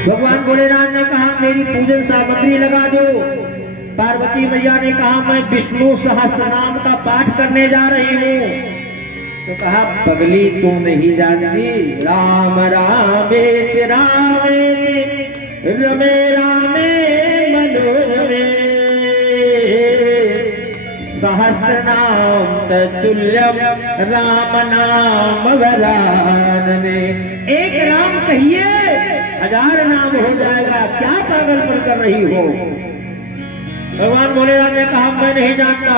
भगवान भोलेनाथ ने कहा मेरी पूजन सामग्री लगा दो। पार्वती मैया ने कहा मैं विष्णु सहस्त्र नाम का पाठ करने जा रही हूँ। तो कहा पगली तू नहीं जानती, राम रामे रामे रमे रामे मनोरमे सहस्र नाम ततुल्यम राम नाम वरानने। एक राम कहिए 1000 नाम हो जाएगा, क्या पागलपन कर रही हो। भगवान भोलेनाथ ने कहा मैं नहीं जानता।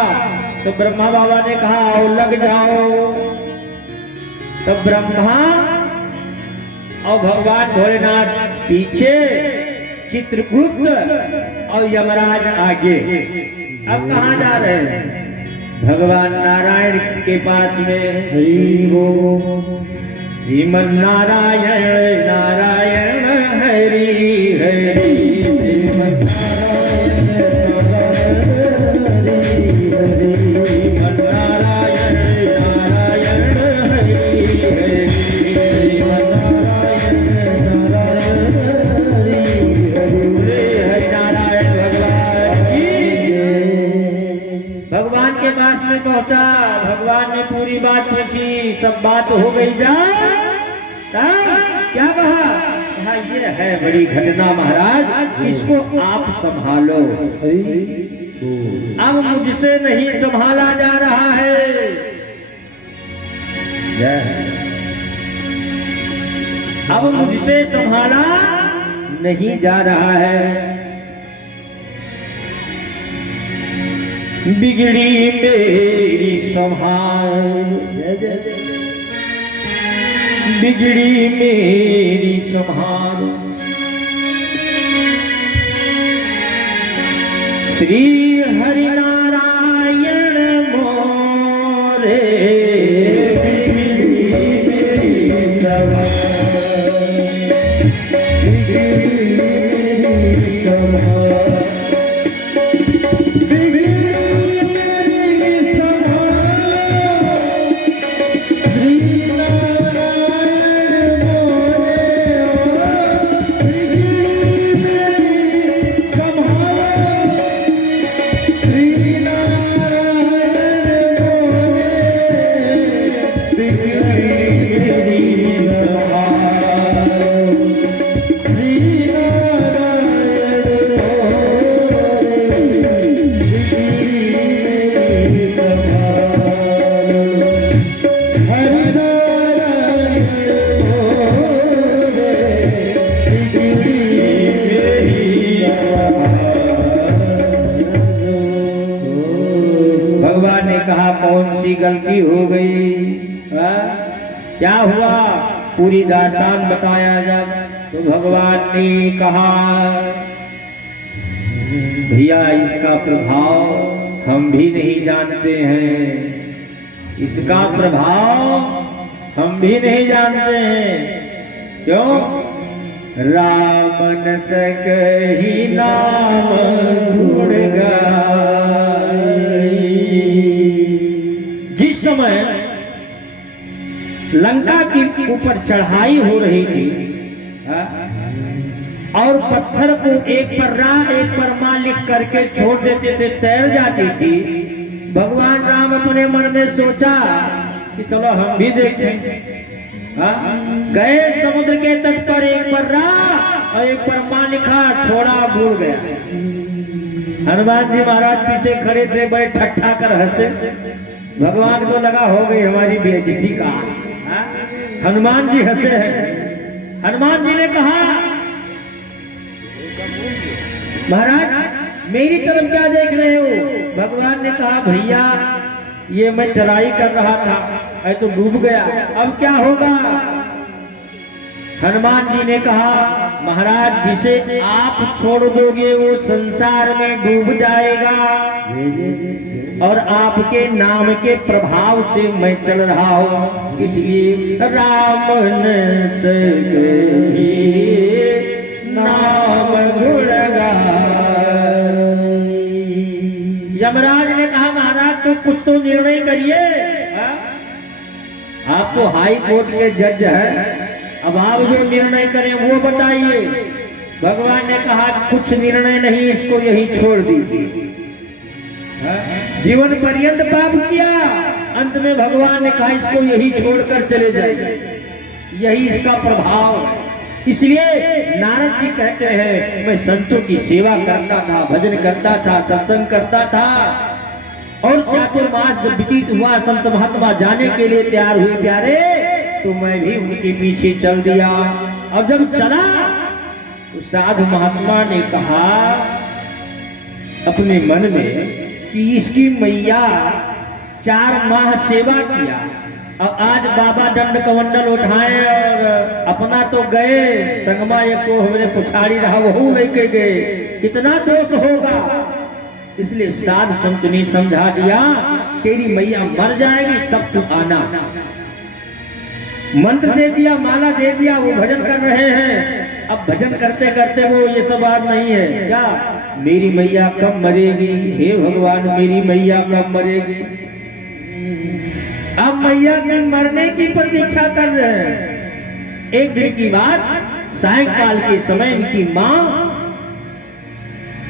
तो ब्रह्मा बाबा ने कहा आओ लग जाओ। तो ब्रह्मा और भगवान भोलेनाथ पीछे, चित्रगुप्त और यमराज आगे। अब कहाँ जा रहे हैं? भगवान नारायण के पास में। हरि बोल श्रीमन नारायण नारायण हरि हरि श्रीमन पहुंचा। भगवान ने पूरी बात पूछी, सब बात हो गई। जा क्या कहा? ये है बड़ी घटना महाराज, इसको आप संभालो। अब मुझसे नहीं संभाला जा रहा है। अब मुझसे संभाला नहीं जा रहा है। बिगड़ी मेरी संभाल, बिगड़ी मेरी संभाल। श्री हरि नारायण मोरे बिगड़ी मेरी संभाल, बिगड़ी मेरी संभाल। गलती हो गई। क्या हुआ? पूरी दास्तान बताया। जब तो भगवान ने कहा भैया इसका प्रभाव हम भी नहीं जानते हैं, इसका प्रभाव हम भी नहीं जानते हैं। क्यों? राम न सकहि नाम गुण गाई। जिस समय लंका के ऊपर चढ़ाई हो रही थी और पत्थर को एक पर रा एक पर मां लिख करके छोड़ देते थे, तैर जाती थी। भगवान राम अपने मन में सोचा कि चलो हम भी देखें। गए समुद्र के तट पर, एक पर रा और एक पर मां लिखा, छोड़ा, भूल गया। हनुमान जी महाराज पीछे खड़े थे, बड़े ठट्ठा कर हंसे। भगवान को लगा हो गई हमारी बेइज्जती का। हनुमान जी हंसे हैं। हनुमान जी ने कहा महाराज मेरी तरफ क्या देख रहे हो? भगवान ने कहा भैया ये मैं चढ़ाई कर रहा था, ऐ तो डूब गया, अब क्या होगा? हनुमान जी ने कहा महाराज जिसे आप छोड़ दोगे वो संसार में डूब जाएगा, और आपके नाम के प्रभाव से मैं चल रहा हूँ, इसलिए राम नाम गुण गाई। यमराज ने कहा महाराज तो कुछ तो निर्णय करिए। आप तो हाई कोर्ट के जज हैं, अब आप जो निर्णय करें वो बताइए। भगवान ने कहा कुछ निर्णय नहीं, इसको यही छोड़ दीजिए। जीवन पर्यंत पाप किया, अंत में भगवान ने कहा इसको यही छोड़कर चले जाइए, यही इसका प्रभाव है। इसलिए नारद जी कहते हैं मैं संतों की सेवा करता था, भजन करता था, सत्संग करता था, और चातुर्मास जब व्यतीत हुआ, संत महात्मा जाने के लिए तैयार हुए प्यारे, तो मैं भी उनके पीछे चल दिया। और जब चला तो साधु महात्मा ने कहा अपने मन में कि इसकी मैया 4 माह सेवा किया, और आज बाबा दंड कमंडल उठाए और अपना तो गए, संगमा एक को हमने पुछाड़ी रहा वहू लेके गए, कितना दोष होगा। इसलिए साध संत ने समझा दिया तेरी मैया मर जाएगी तब तू आना। मंत्र दे दिया, माला दे दिया, वो भजन कर रहे हैं। अब भजन करते करते वो ये सब बात नहीं है क्या, मेरी मैया कब मरेगी, हे भगवान मेरी मैया कब मरेगी। अब मैया के मरने की प्रतीक्षा कर रहे हैं। एक दिन की बात, सायंकाल के समय इनकी माँ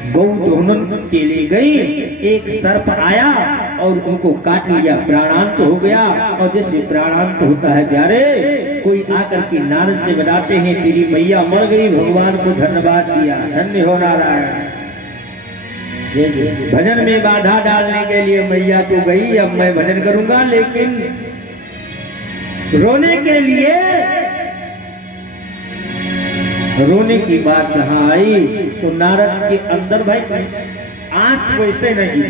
गौ दोहन के लिए गई, एक सर्प आया और उनको काट लिया, प्राणांत हो गया। और जैसे प्राणांत होता है प्यारे, कोई आकर के नारद से बताते हैं तेरी मैया मर गई, भगवान को धन्यवाद दिया, धन्य हो नारायण। भजन में बाधा डालने के लिए मैया तो गई, अब मैं भजन करूंगा, लेकिन रोने के लिए, रोने की बात जहां आई तो नारद के अंदर भाई आंस वैसे नहीं,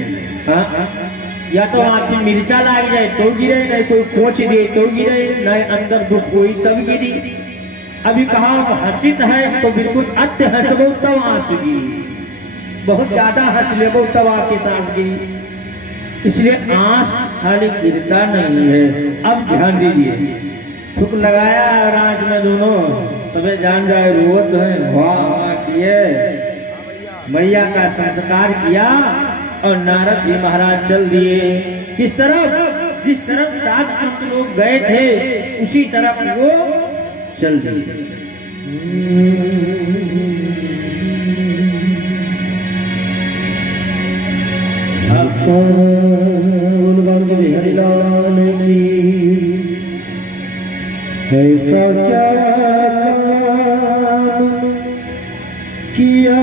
या तो आंख में मिर्चा लाग जाए तो गिरे, नहीं कोई कोच दे तो गिरे, नहीं अंदर दुख हुई तब गिरी। अभी कहा हसित है तो बिल्कुल अत्य हंसबो तब आंसू गिरी, बहुत ज्यादा हंस लेबो तब आके सांस गिरी। इसलिए आंस खाली गिरता नहीं है। अब ध्यान दीजिए, थुक लगाया और आंख में दोनों सबे जान जाए रोत है, वाह किए, मैया का संस्कार किया और नारद जी महाराज चल दिए। किस तरफ, जिस तरफ सात संत लोग गए थे उसी तरफ वो चल दिए। हरिलाल की ऐसा क्या काम किया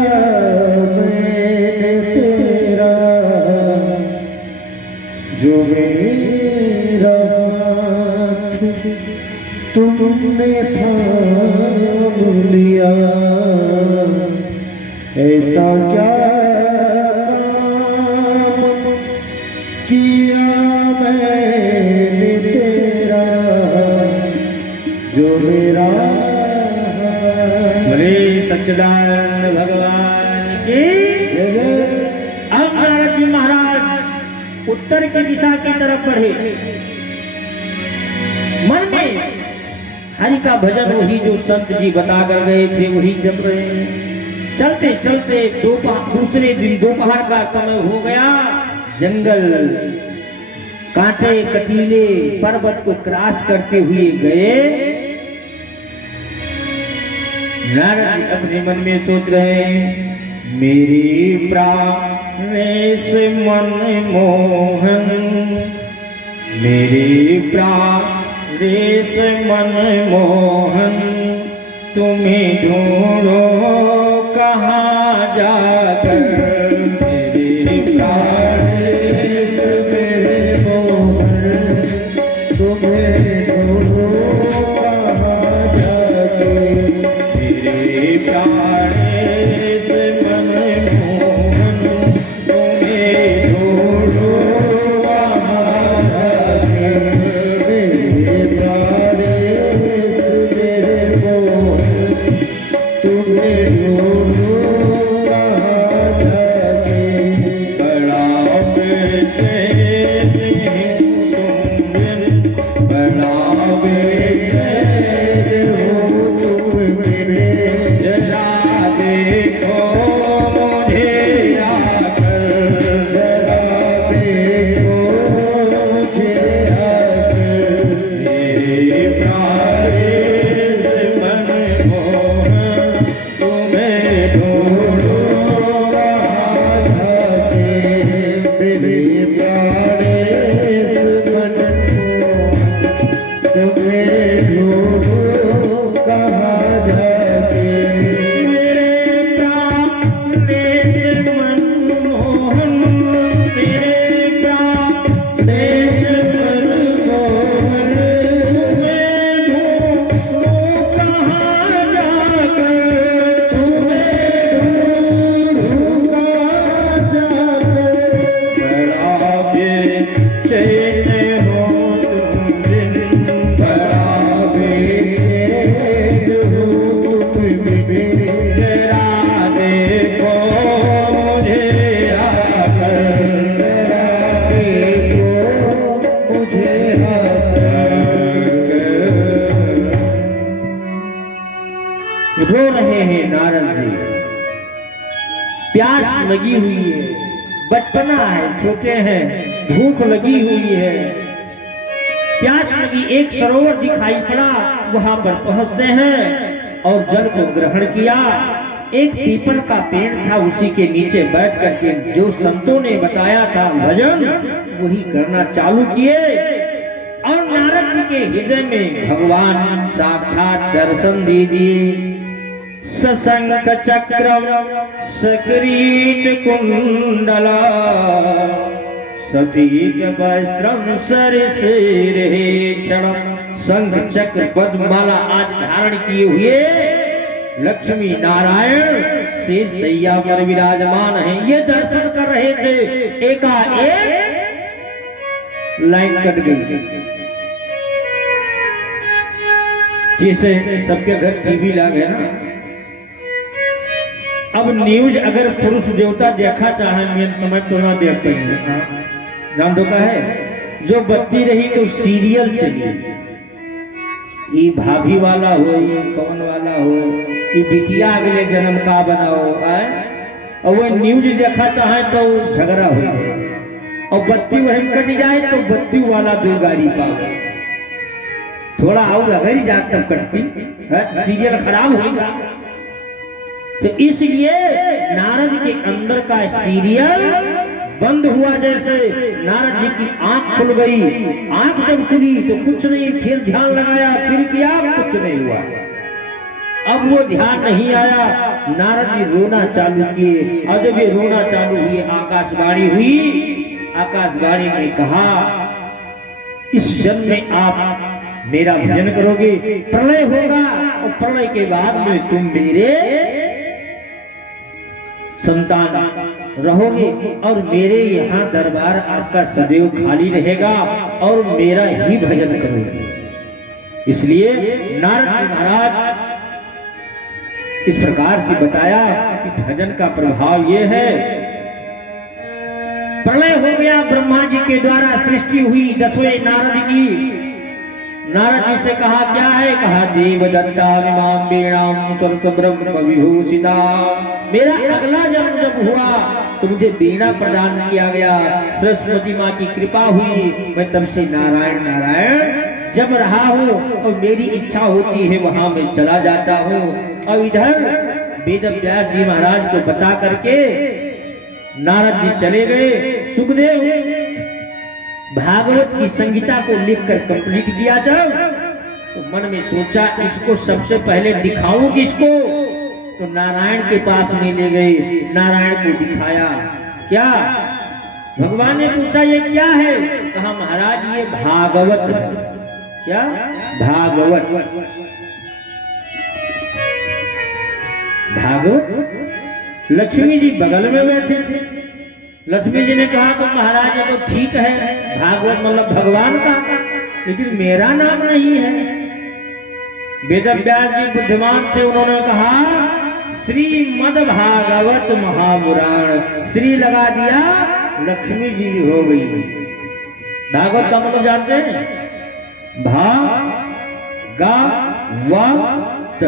मैंने तेरा, जो मेरा हाथ तुमने थाम लिया। ऐसा क्या किया मैंने तेरा, जो मेरा। बोले सच्चिदानंद भगवान की। अब नारद जी महाराज उत्तर की दिशा की तरफ बढ़े, मन में हरि का भजन वही जो संत जी बता कर गए थे वही जप रहे हैं। चलते चलते दूसरे दिन दोपहर का समय हो गया। जंगल कांटे कटीले पर्वत को क्रॉस करते हुए गए। नारद जी अपने मन में सोच रहे हैं मेरी प्राणेश मन मोहन, मेरी प्राणेश मन मोहन, तुम्हें ढूंढो कहाँ जाकर। मेरे प्राणेश मेरे मोहन, तुम्हें ढूंढो कहाँ जाकर। मेरे प्राणेश मन मोहन, तुम्हें ढूंढो कहाँ जाकर। मेरे प्राणेश मेरे मोहन, तुम्हें ढूंढो कहाँ जाके। बड़ा बेचैन हूँ तुम बिन, बड़ा बेचैन हूँ तुम बिन, जरा देखो मुझे आकर, जरा देखो तुम्हें ढूंढूं कहाँ जाके मेरे प्राण देश मनमोहन, मेरे प्राण देश मनमोहन मैं ढूंढूं कहाँ जाकर, तुम्हें ढूंढूं कहाँ जाकर बड़ा बेचैन हो तुम बिन, बड़ा बेचैन हूँ तुम बिन जरा देखो मुझे आकर, जरा देखो मुझे रो रहे हैं नारद जी। प्यास लगी हुई है, बचपना है, छोटे हैं, भूख लगी हुई है, प्यास लगी। एक सरोवर दिखाई पड़ा, वहां पर पहुंचते हैं और जल को ग्रहण किया। एक पीपल का पेड़ था, उसी के नीचे बैठ करके जो संतों ने बताया था भजन, वही करना चालू किए। और नारद जी के हृदय में भगवान साक्षात दर्शन दे दिए। सशंख चक्रम सकृत कुंडला, सतीत वस्त्रम सरिसिरे क्षणम। शंख चक्र पद्ममाला आज धारण किए हुए लक्ष्मी नारायण शेष सैया पर विराजमान हैं। ये दर्शन कर रहे थे, एकाएक लाइन कट गई। जैसे सबके घर टीवी लगे ना, अब न्यूज अगर पुरुष देवता देखा चाहे मेन समय तो ना देख पाएंगे। जान दो का है, जो बत्ती रही तो सीरियल चली, ये भाभी वाला हो, ये कौन वाला हो, ये बिटिया अगले जन्म का बनाओ आए, और वो न्यूज देखा चाहे तो झगड़ा हो जाए, और बत्ती वहीं कट जाए तो बत्ती वाला दो गाड़ी पाओ, थोड़ा और अगर ही जात तब कटती सीरियल खराब होगा। तो इसलिए नारद के अंदर का सीरियल बंद हुआ। जैसे नारद जी की आंख खुल गई, आंख जब खुली तो कुछ नहीं, फिर ध्यान लगाया, फिर किया, कुछ नहीं हुआ। अब वो ध्यान नहीं आया, नारद जी रोना चालू किए, और जब ये रोना चालू हुए आकाशवाणी हुई। आकाशवाणी ने कहा, इस जन्म में आप मेरा भजन करोगे, प्रलय होगा, और प्रलय के बाद में तुम मेरे संतान रहोगे, और मेरे यहाँ दरबार आपका सदैव खाली रहेगा, और मेरा ही भजन करोगे। इसलिए नारद जी महाराज इस प्रकार से बताया कि भजन का प्रभाव ये है। प्रलय हो गया, ब्रह्मा जी के द्वारा सृष्टि हुई 10वें नारद की। नारद जी से कहा क्या है, कहा देव दत्ता विमाम वीणाम स्वरत ब्रह्म विभूषिता। मेरा अगला जन्म जब हुआ तो मुझे वीणा प्रदान किया गया, सरस्वती माँ की कृपा हुई, मैं तब से नारायण नारायण जब रहा हूँ, और मेरी इच्छा होती है वहां मैं चला जाता हूँ। और इधर वेद व्यास जी महाराज को बता करके नारद जी चले गए। सुखदेव भागवत की संहिता को लिखकर कंप्लीट किया जब, तो मन में सोचा इसको सबसे पहले दिखाऊं किसको, तो नारायण के पास में ले गए, नारायण को दिखाया। क्या भगवान ने पूछा ये क्या है, कहा महाराज ये भागवत है। क्या भागवत, भागवत। लक्ष्मी जी बगल में बैठे थे, लक्ष्मी जी ने कहा तो महाराज ये तो ठीक है, भागवत मतलब भगवान का, लेकिन मेरा नाम नहीं है। वेद व्यास जी बुद्धिमान थे, उन्होंने कहा श्रीमद् भागवत महापुराण, श्री लगा दिया, लक्ष्मी जी भी हो गई। भागवत का मतलब जानते हैं, भा गा वा त।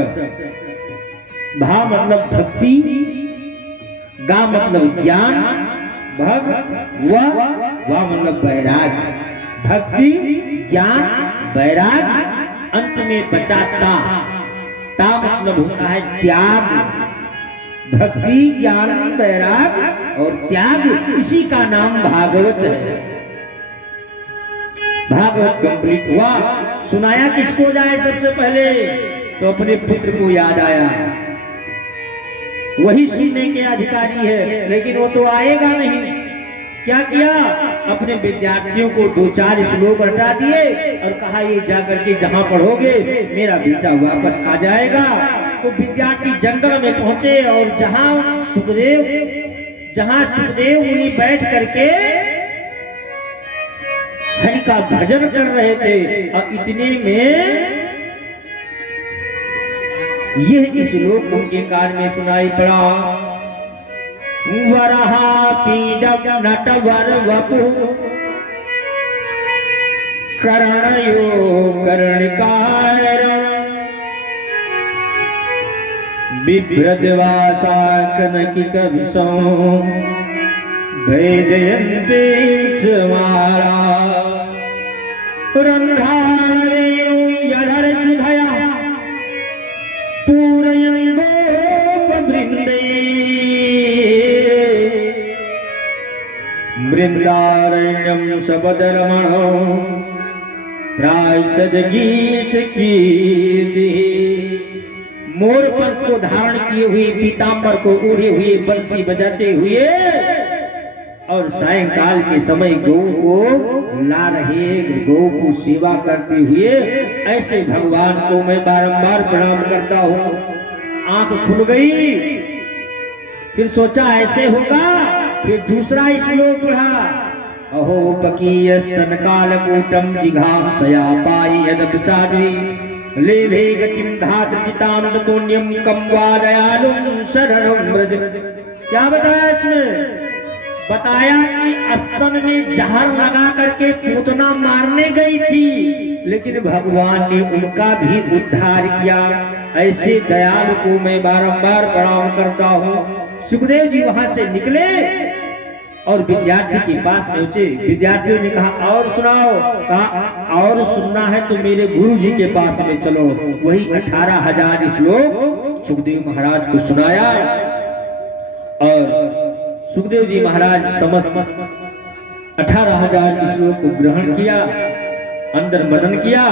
भा मतलब भक्ति, गा मतलब ज्ञान, भग वा मतलब वैराग। भक्ति ज्ञान वैराग, अंत में बचा ता। ता मतलब होता है त्याग। भक्ति ज्ञान वैराग और त्याग, इसी का नाम भागवत है। भागवत कंप्लीट हुआ। सुनाया किसको जाए सबसे पहले? तो अपने पुत्र को याद आया, वही सुनने के अधिकारी है, लेकिन वो तो आएगा नहीं। क्या किया? अपने विद्यार्थियों को 2-4 श्लोक रटा दिए और कहा ये जाकर के जहां पढ़ोगे मेरा बेटा वापस आ जाएगा। तो विद्यार्थी जंगल में पहुंचे और जहां सुखदेव मुनि बैठ करके हरि का भजन कर रहे थे, और इतने में यह श्लोक उनके कान में सुनाई पड़ा। वरहा पीडम नटवर वपु कर्णयो कर्णिकारं बिभ्रजवासा कनकिकविषं भैजयन्ते क्षमाला रन्ध्राणरेणु यदर्शुधया पूरयन् गोपवृन्दे वृंदारण्यम शबदरमणो प्रायसद गीत कीर्ति। मोर पर को धारण किए हुए, पीतांबर को ओढ़े हुए, बंसी बजाते हुए और सायंकाल के समय गौ को ला रहे, गौ को सेवा करते हुए, ऐसे भगवान को मैं बारंबार प्रणाम करता हूँ। आंख खुल गई, फिर सोचा ऐसे होगा, फिर दूसरा श्लोक पढ़ा। अहो पकीय स्तन काल कूटम जिघाम सया पाई यद साध्वी लेभे गतिम धातृचिताम ततोन्यम कम वा दयालुम शरणं व्रज। क्या बताया इसमें? बताया कि स्तन में जहर लगा करके पूतना मारने गई थी, लेकिन भगवान ने उनका भी उद्धार किया। ऐसे दयालु को मैं बारंबार प्रणाम करता हूँ। सुखदेव जी वहां से निकले और विद्यार्थी के पास पहुंचे। विद्यार्थियों ने कहा और सुनाओ। कहा और सुनना है तो मेरे गुरु जी के पास में चलो। वही 18,000 श्लोक सुखदेव महाराज को सुनाया और सुखदेव जी महाराज समस्त 18,000 श्लोक को ग्रहण किया, अंदर मनन किया।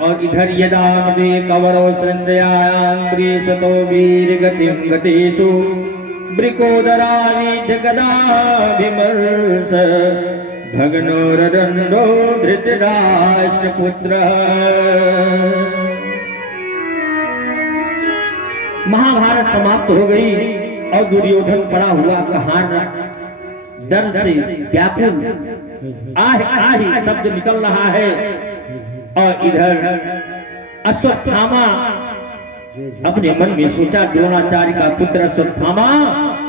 और इधर यदा दे कवरो संध्यायां प्रियसतो वीर गतिम गतेषु ब्रिकोदरावी जगदाभिमर्श भगनोरदंडो धृतराष्ट्रपुत्र। महाभारत समाप्त हो गई और दुर्योधन पड़ा हुआ कहां दर्द से व्याकुल आह शब्द निकल रहा है। और इधर अश्वत्थामा अपने मन में सोचा, द्रोणाचार्य का पुत्र अश्वत्थामा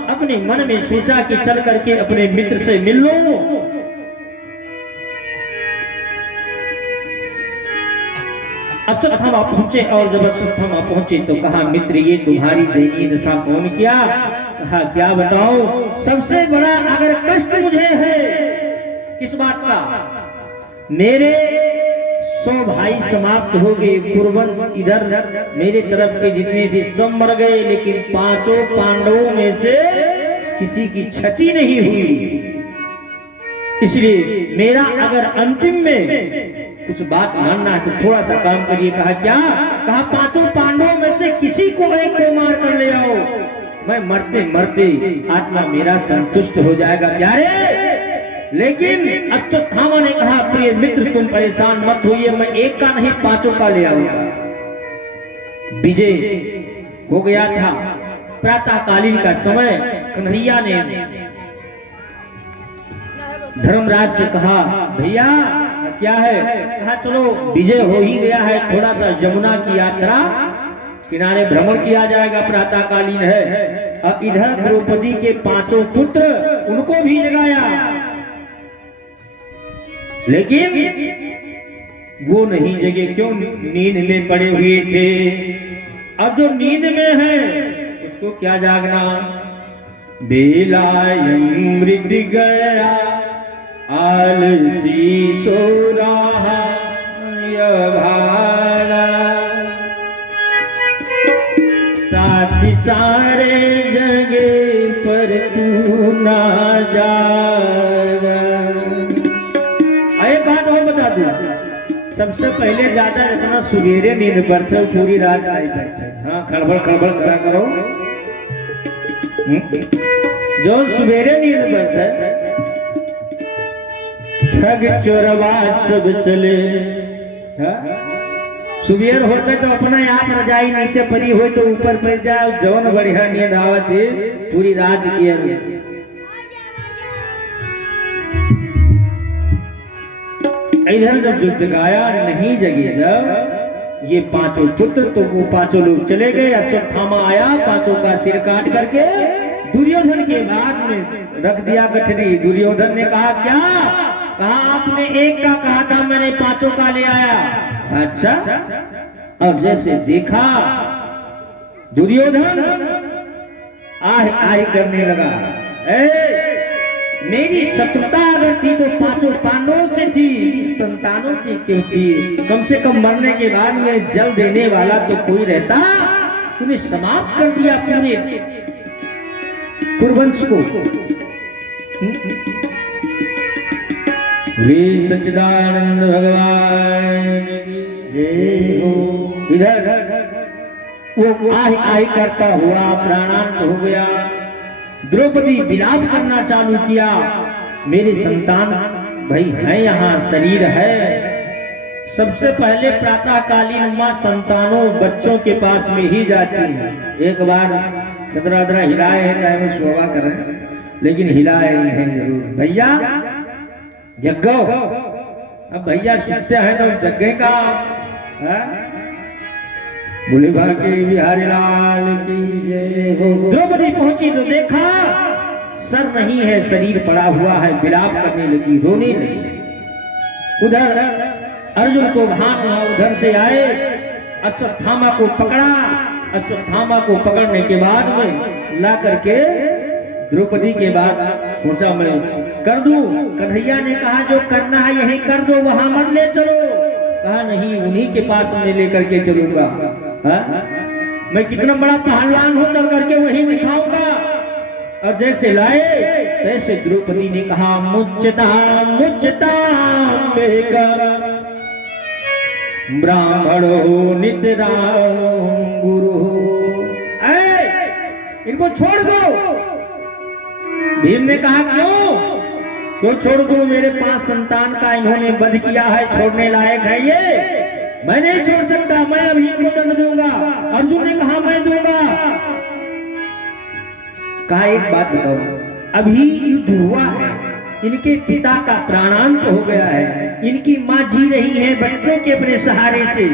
अपने मन में सोचा कि चल करके अपने मित्र से मिल लो। अश्वत्थामा पहुंचे और जब अश्वत्थामा पहुंचे तो कहा मित्र ये तुम्हारी दयनीय दशा कौन किया? कहा क्या बताओ, सबसे बड़ा अगर कष्ट मुझे है। किस बात का? मेरे 100 भाई समाप्त हो गए, कुर्बन इधर मेरे तरफ के जितने थे सब मर गए, लेकिन 5 पांडवों में से किसी की क्षति नहीं हुई। इसलिए मेरा अगर अंतिम में कुछ बात मानना है तो थोड़ा सा काम करिए। कहा क्या? कहा 5 पांडवों में से किसी को एक को मार कर ले आओ, मैं मरते मरते आत्मा मेरा संतुष्ट हो जाएगा प्यारे। लेकिन अश्वत्थामा ने कहा प्रिय मित्र तुम परेशान मत होइए, मैं एक का नहीं 5 का ले आऊंगा। विजय हो गया था। प्रातःकालीन का समय कन्हैया ने धर्मराज से कहा भैया क्या है? कहा चलो विजय हो ही गया है, थोड़ा सा यमुना की यात्रा किनारे भ्रमण किया जाएगा, प्रातःकालीन है। और इधर द्रौपदी के 5 पुत्र उनको भी जगाया, लेकिन वो नहीं जगे। क्यों? नींद में पड़े हुए थे। अब जो नींद में है उसको क्या जागना? बेलायम मृत गया आलसी सो रहा भाला, साथी सारे जगे पर तू ना जागा। एक बात और बता दूं, सबसे पहले ज्यादा इतना सुबेरे नींद पर थे, पूरी रात नहीं करते। हाँ, खड़बड़ खड़बड़ करा करो। जो सुबेरे नींद पर थे, ठग चोरवा सब चले। हाँ? सुबेर होते तो अपना आप रजाई नीचे पड़ी हो तो ऊपर पड़ जाओ, जौन बढ़िया नींद आवत है पूरी रात की। इधर जब युद्ध गाया नहीं जगे, जब ये पांचों पुत्र, तो वो पांचों लोग चले गए। अश्वत्थामा आया, पांचों का सिर काट करके दुर्योधन के हाथ में रख दिया गठरी। दुर्योधन ने कहा, क्या कहा आपने? एक का कहा था, मैंने पांचों का ले आया। अच्छा। अब जैसे देखा दुर्योधन आह आह करने लगा। मेरी शत्रुता अगर थी तो पांचों पांडवों से थी, संतानों से क्यों थी? कम से कम मरने के बाद में जल देने वाला तो कोई रहता। तूने समाप्त कर दिया पूरे कुरुवंश को। वे सच्चिदानंद भगवान जय हो। इधर वो आह आह करता हुआ प्राणांत हो गया। द्रौपदी विलाप करना चालू किया, मेरे संतान भाई है, यहाँ शरीर है। सबसे पहले प्रातःकालीन माँ संतानों बच्चों के पास में ही जाती है। एक बार चतरादरा हिलाए हैं, चाहे वो शोभा करें, लेकिन हिलाए हैं जरूर। भैया जग्गो, अब भैया सुनते हैं तो जग्गे का बोले भाग्य बिहारी लाल की जय हो। द्रौपदी पहुंची तो देखा सर नहीं है, शरीर पड़ा हुआ है। विलाप करने लगी, रोने लगी। उधर अर्जुन को भान हुआ, उधर से आए, अश्वत्थामा को पकड़ा। अश्वत्थामा को पकड़ने के बाद में ला करके द्रौपदी के बाद सोचा मैं कर दूं। कन्हैया ने कहा जो करना है यही कर दो, वहां मत ले चलो। कहा नहीं, उन्हीं के पास में लेकर के चलूंगा। मैं कितना बड़ा पहलवान हूं, चल करके वही दिखाऊंगा। और जैसे लाए तैसे द्रौपदी ने कहा, मुच्यता मुच्यता ब्राह्मणो नितराम गुरु। इनको छोड़ दो। भीम ने कहा क्यों छोड़ दो? मेरे 5 संतान का इन्होंने वध किया है, छोड़ने लायक है ये? मैं नहीं छोड़ सकता, मैं अभी इनको दंड दूंगा। अर्जुन ने कहा मैं दूंगा। कहा एक बात बताओ, अभी युद्ध हुआ है, इनके पिता का प्राणांत हो गया है, इनकी माँ जी रही है बच्चों के अपने सहारे से,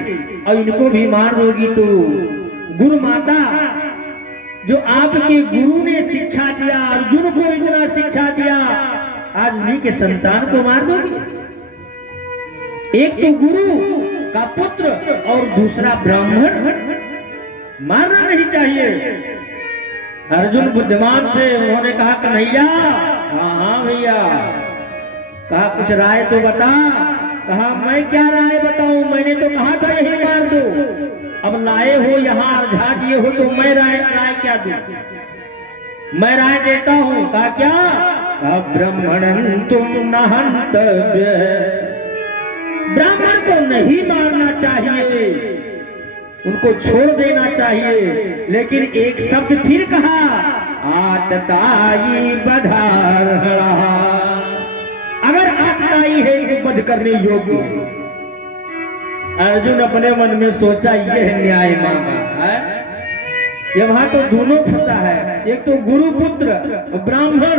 और इनको भी मार दोगी तो गुरु माता जो आपके गुरु ने शिक्षा दिया, अर्जुन को इतना शिक्षा दिया, आज उन्हीं के संतान को मार दोगी? एक तो गुरु का पुत्र और दूसरा ब्राह्मण, मारना नहीं चाहिए। अर्जुन बुद्धिमान थे, उन्होंने कहा कन्हैया। हाँ भैया। कहा कुछ राय तो बता। कहा मैं क्या राय बताऊं, मैंने तो कहा था यही मार दो। अब लाए हो यहाँ अर्घा दिए हो तो मैं राय क्या दूं? मैं राय देता हूं। कहा क्या? कहा ब्राह्मणं तुम न हन्तव्य, ब्राह्मण को नहीं मारना चाहिए, उनको छोड़ देना चाहिए। लेकिन एक शब्द फिर कहा, आतताई बधार। अगर आतताई है इनको वध करने योग्य है। अर्जुन अपने मन में सोचा यह न्याय मांगा है। ये वहां तो दोनों फंसा है, एक तो गुरु पुत्र ब्राह्मण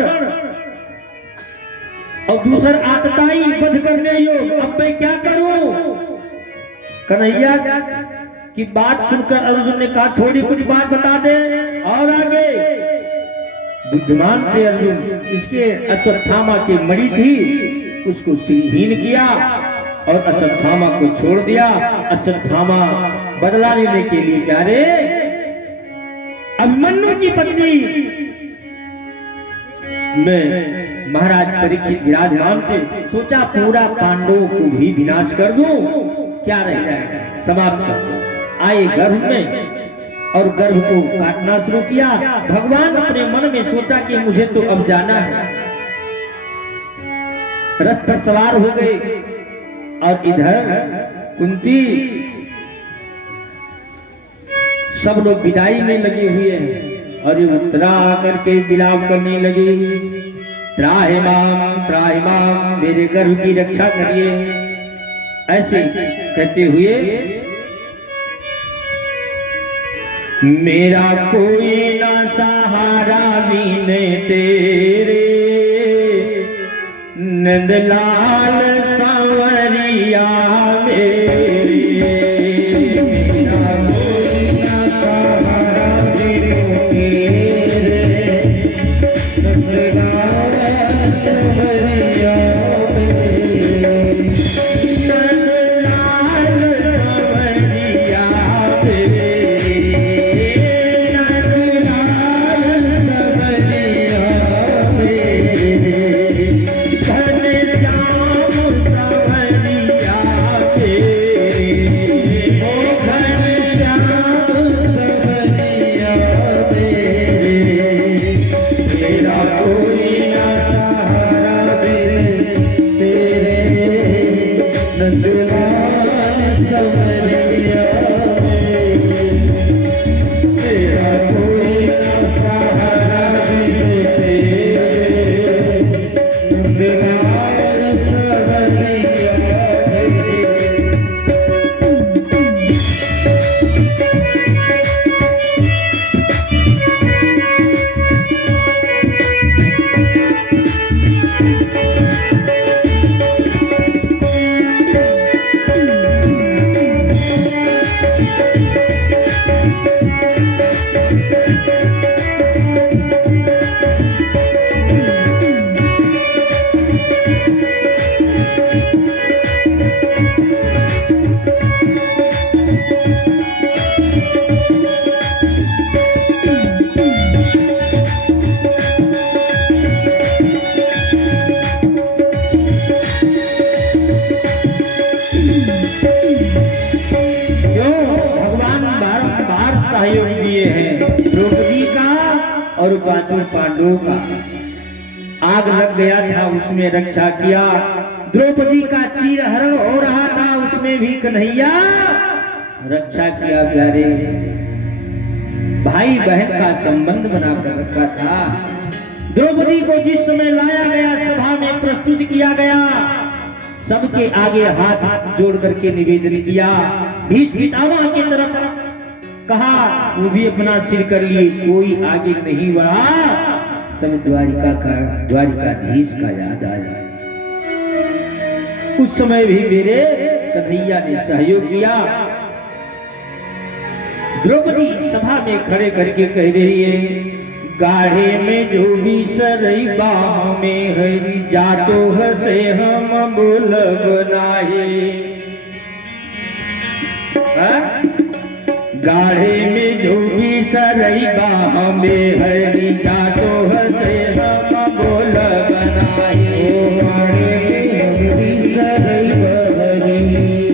और दूसरा आतताई वध करने योग्य। अब मैं क्या करूं? कन्हैया की बात सुनकर अर्जुन ने कहा थोड़ी कुछ बात बता दे और आगे। बुद्धिमान थे अर्जुन, इसके अश्वत्थामा की मणि थी, उसको श्रीहीन किया और अश्वत्थामा को छोड़ दिया। अश्वत्थामा बदला लेने के लिए जा रहे। अभिमन्यु की पत्नी में महाराज परीक्षित विराजमान थे, सोचा पूरा पांडवों को भी विनाश कर दूं, क्या रह जाएगा, समाप्त कर दूं। आए गर्भ में और गर्भ को काटना शुरू किया। भगवान अपने मन में सोचा कि मुझे तो अब जाना है। रथ पर सवार हो गए और इधर कुंती, सब लोग विदाई में लगे हुए हैं और ये उत्तरा आकर के विलाप करने लगी, त्राहिमाम मेरे गर्भ की रक्षा करिए। ऐसे कहते हुए मेरा कोई ना सहारा बिन तेरे, नंदलाल सांवरिया मेरे, मेरा कोई ना सहारा बिन तेरे, नंदलाल सांवरिया मेरे, नंदलाल सांवरिया मेरे, सहयोग दिए हैं द्रौपदी का और पांचों पांडवों का। आग लग गया था उसमें रक्षा किया, द्रौपदी का चीरहरण हो रहा था उसमें भी कन्हैया रक्षा किया। प्यारे भाई बहन का संबंध बनाकर रखा था। द्रौपदी को जिस समय लाया गया सभा में प्रस्तुत किया गया, सबके आगे हाथ जोड़ करके निवेदन किया, भीष्म पितामह की तरफ कहा, वो भी अपना सिर कर लिए, कोई आगे नहीं बढ़ा। तब द्वारिकाधीश का याद आया। उस समय भी मेरे कन्हैया ने सहयोग किया। द्रौपदी सभा में खड़े करके कह रही है, गाढ़े में जो भी सरई बाह में हरी, जातो हसे हम बोलब नाही। गाढ़े में जो भी सरई बाह में हरी, जातो हसे हम बोलब नाही। गाढ़े में जो भी सरई बाह हरी,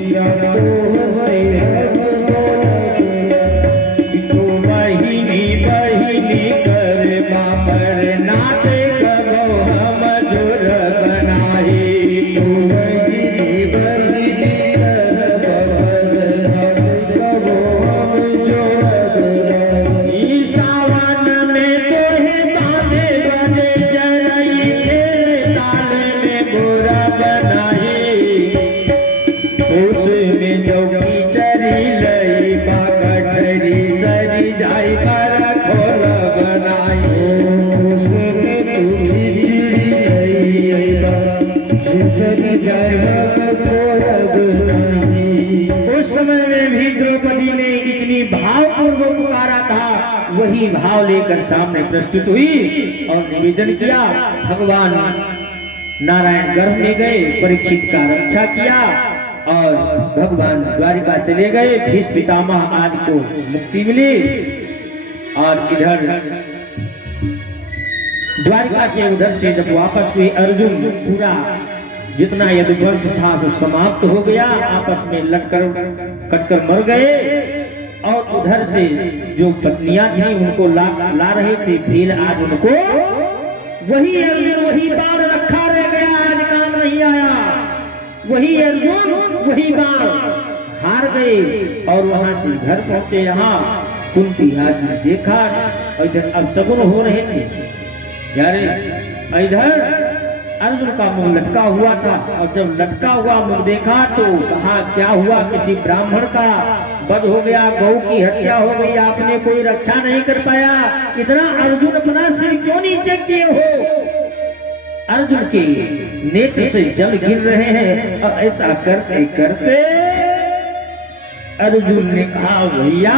जातो हसे हम बोलब नाही। तो बहिनी बहिनी कर बापर नाते कबो हम जोर बनाही। तू बहिनी बहिनी कर बापर नाते कबो हम जोर बनाही। ई सावन में तोहे बांधे बने जरई, तेरे ताल में बोरा बनाही। होश में जो चरी लई बागठरी सरी जाई कर खोल बनाई। उसने तू बिजली आई जिसरी जाए हम कोरब नहीं। उस समय में भी द्रौपदी ने इतनी भावपूर्वक पुकारा था, वही भाव लेकर सामने प्रस्तुत हुई और निवेदन किया। भगवान नारायण गर्भ में गए, परीक्षित का रक्षा किया और भगवान द्वारिका चले गए। भीष्म पितामह आज को मुक्ति मिली और इधर द्वारिका से उधर से जब वापस हुए, अर्जुन पूरा जितना यदुवंश था सब समाप्त हो गया, आपस में लड़कर कटकर मर गए। और उधर से जो पत्नियां थी उनको ला रहे थे भील, आज उनको वही अर्जुन वही बाण रखा रह गया, आज काम नहीं आया। वही अर्जुन वही बाण हार गए और वहां से घर पहुंचे। यहाँ कुंती आज देखा और इधर अपशगुन हो रहे थे। यारे इधर अर्जुन का मुंह लटका हुआ था और जब लटका हुआ मुंह देखा तो कहा क्या हुआ, किसी ब्राह्मण का वध हो गया, गौ की हत्या हो गई, आपने कोई रक्षा नहीं कर पाया, इतना अर्जुन अपना सिर क्यों नीचे किए हो। अर्जुन के नेत्र से जल गिर रहे हैं और ऐसा करते करते अर्जुन ने कहा भैया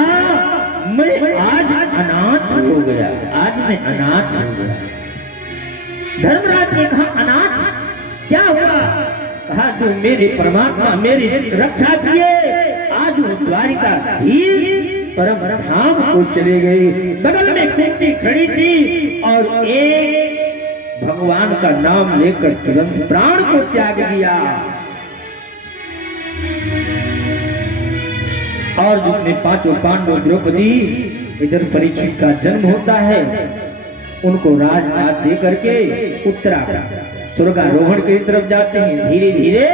मैं आज अनाथ हो गया, आज मैं अनाथ हो गया। धर्मराज ने कहा अनाथ क्या हुआ? कहा जो मेरे परमात्मा मेरी रक्षा किए, आज वो द्वारिकाधीश परम धाम को चले गए। बगल में कुंती खड़ी थी और एक भगवान का नाम लेकर तुरंत प्राण को त्याग दिया। और जितने पांचों पांडव द्रौपदी, इधर परीक्षित का जन्म होता है, उनको राजपाट दे करके उत्तराखंड स्वर्गारोहण की तरफ जाते हैं। धीरे धीरे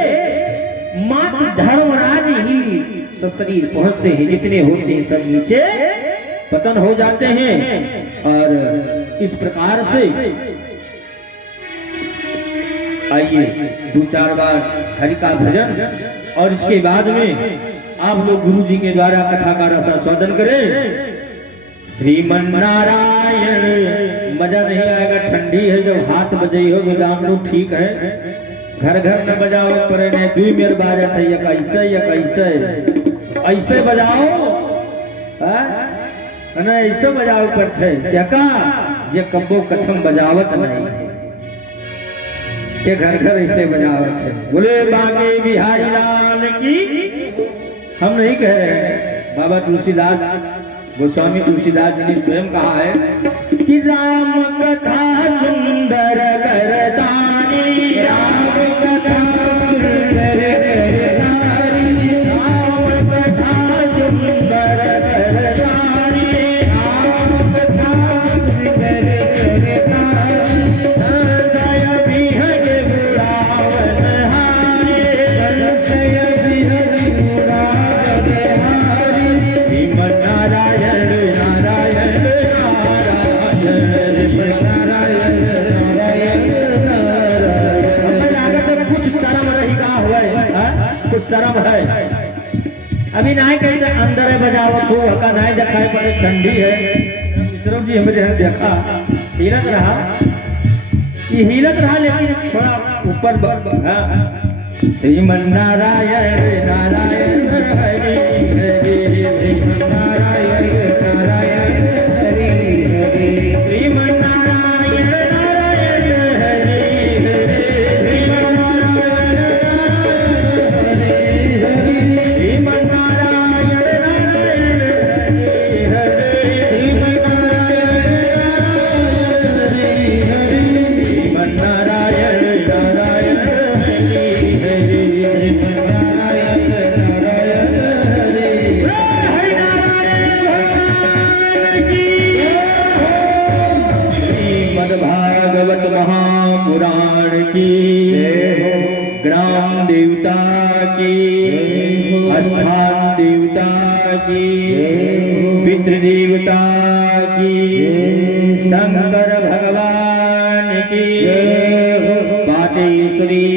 मात्र धर्मराज ही सशरीर पहुंचते हैं, जितने होते हैं सब नीचे पतन हो जाते हैं। और इस प्रकार से आइए दो चार बार हरि का भजन और इसके बाद में आप लोग गुरु जी के द्वारा कथा का रसास्वादन करें। श्रीमन नारायण। मजा नहीं आएगा, ठंडी है, जब हाथ बजाई हो तो जान दो ठीक है। घर घर में बजाओ पर ने दुई मेर बाजा थे, या कैसे ऐसे बजाओ ना, ऐसे बजाओ पर थे क्या का ये कब्बो कथम बजावत नहीं के घर घर ऐसे बजावत है। बोले बागे बिहारी लाल की। हम नहीं कह रहे हैं, बाबा तुलसीदास गोस्वामी तुलसीदास जी ने स्वयं कहा है कि राम कथा सुंदर करतानी, राम कथा सुंदर करतानी, राम कथा सुंदर करतानी, राम कथा सुंदर करतानी, संशय विहग बुरावन हारे, संशय विहग बुरावन हारे। श्रीमन नारायण नारायण नारायण नारायण नारायण। कुछ शर्म रहेगा हुआ, कुछ शर्म है। अभी नहीं कहते अंदर बजावत हो का नहीं दिखाई पड़े, ठंडी है। मिश्रम जी हमें देखा हिलत रहा, ये हिलत रहा लेकिन थोड़ा ऊपर। श्रीमन नारायण नारायण हरि हरि, श्रीमन नारायण नारायण हरि हरि, श्रीमन नारायण नारायण हरि हरि, श्रीमन नारायण नारायण हरि हरि, श्रीमन नारायण नारायण हरि हरि, श्रीमन नारायण नारायण हरि हरि, श्रीमन नारायण नारायण भागवत महापुराण की, ग्राम देवता की, स्थान देवता की, पितृदेवता की, शंकर भगवान की, पाटेश्वरी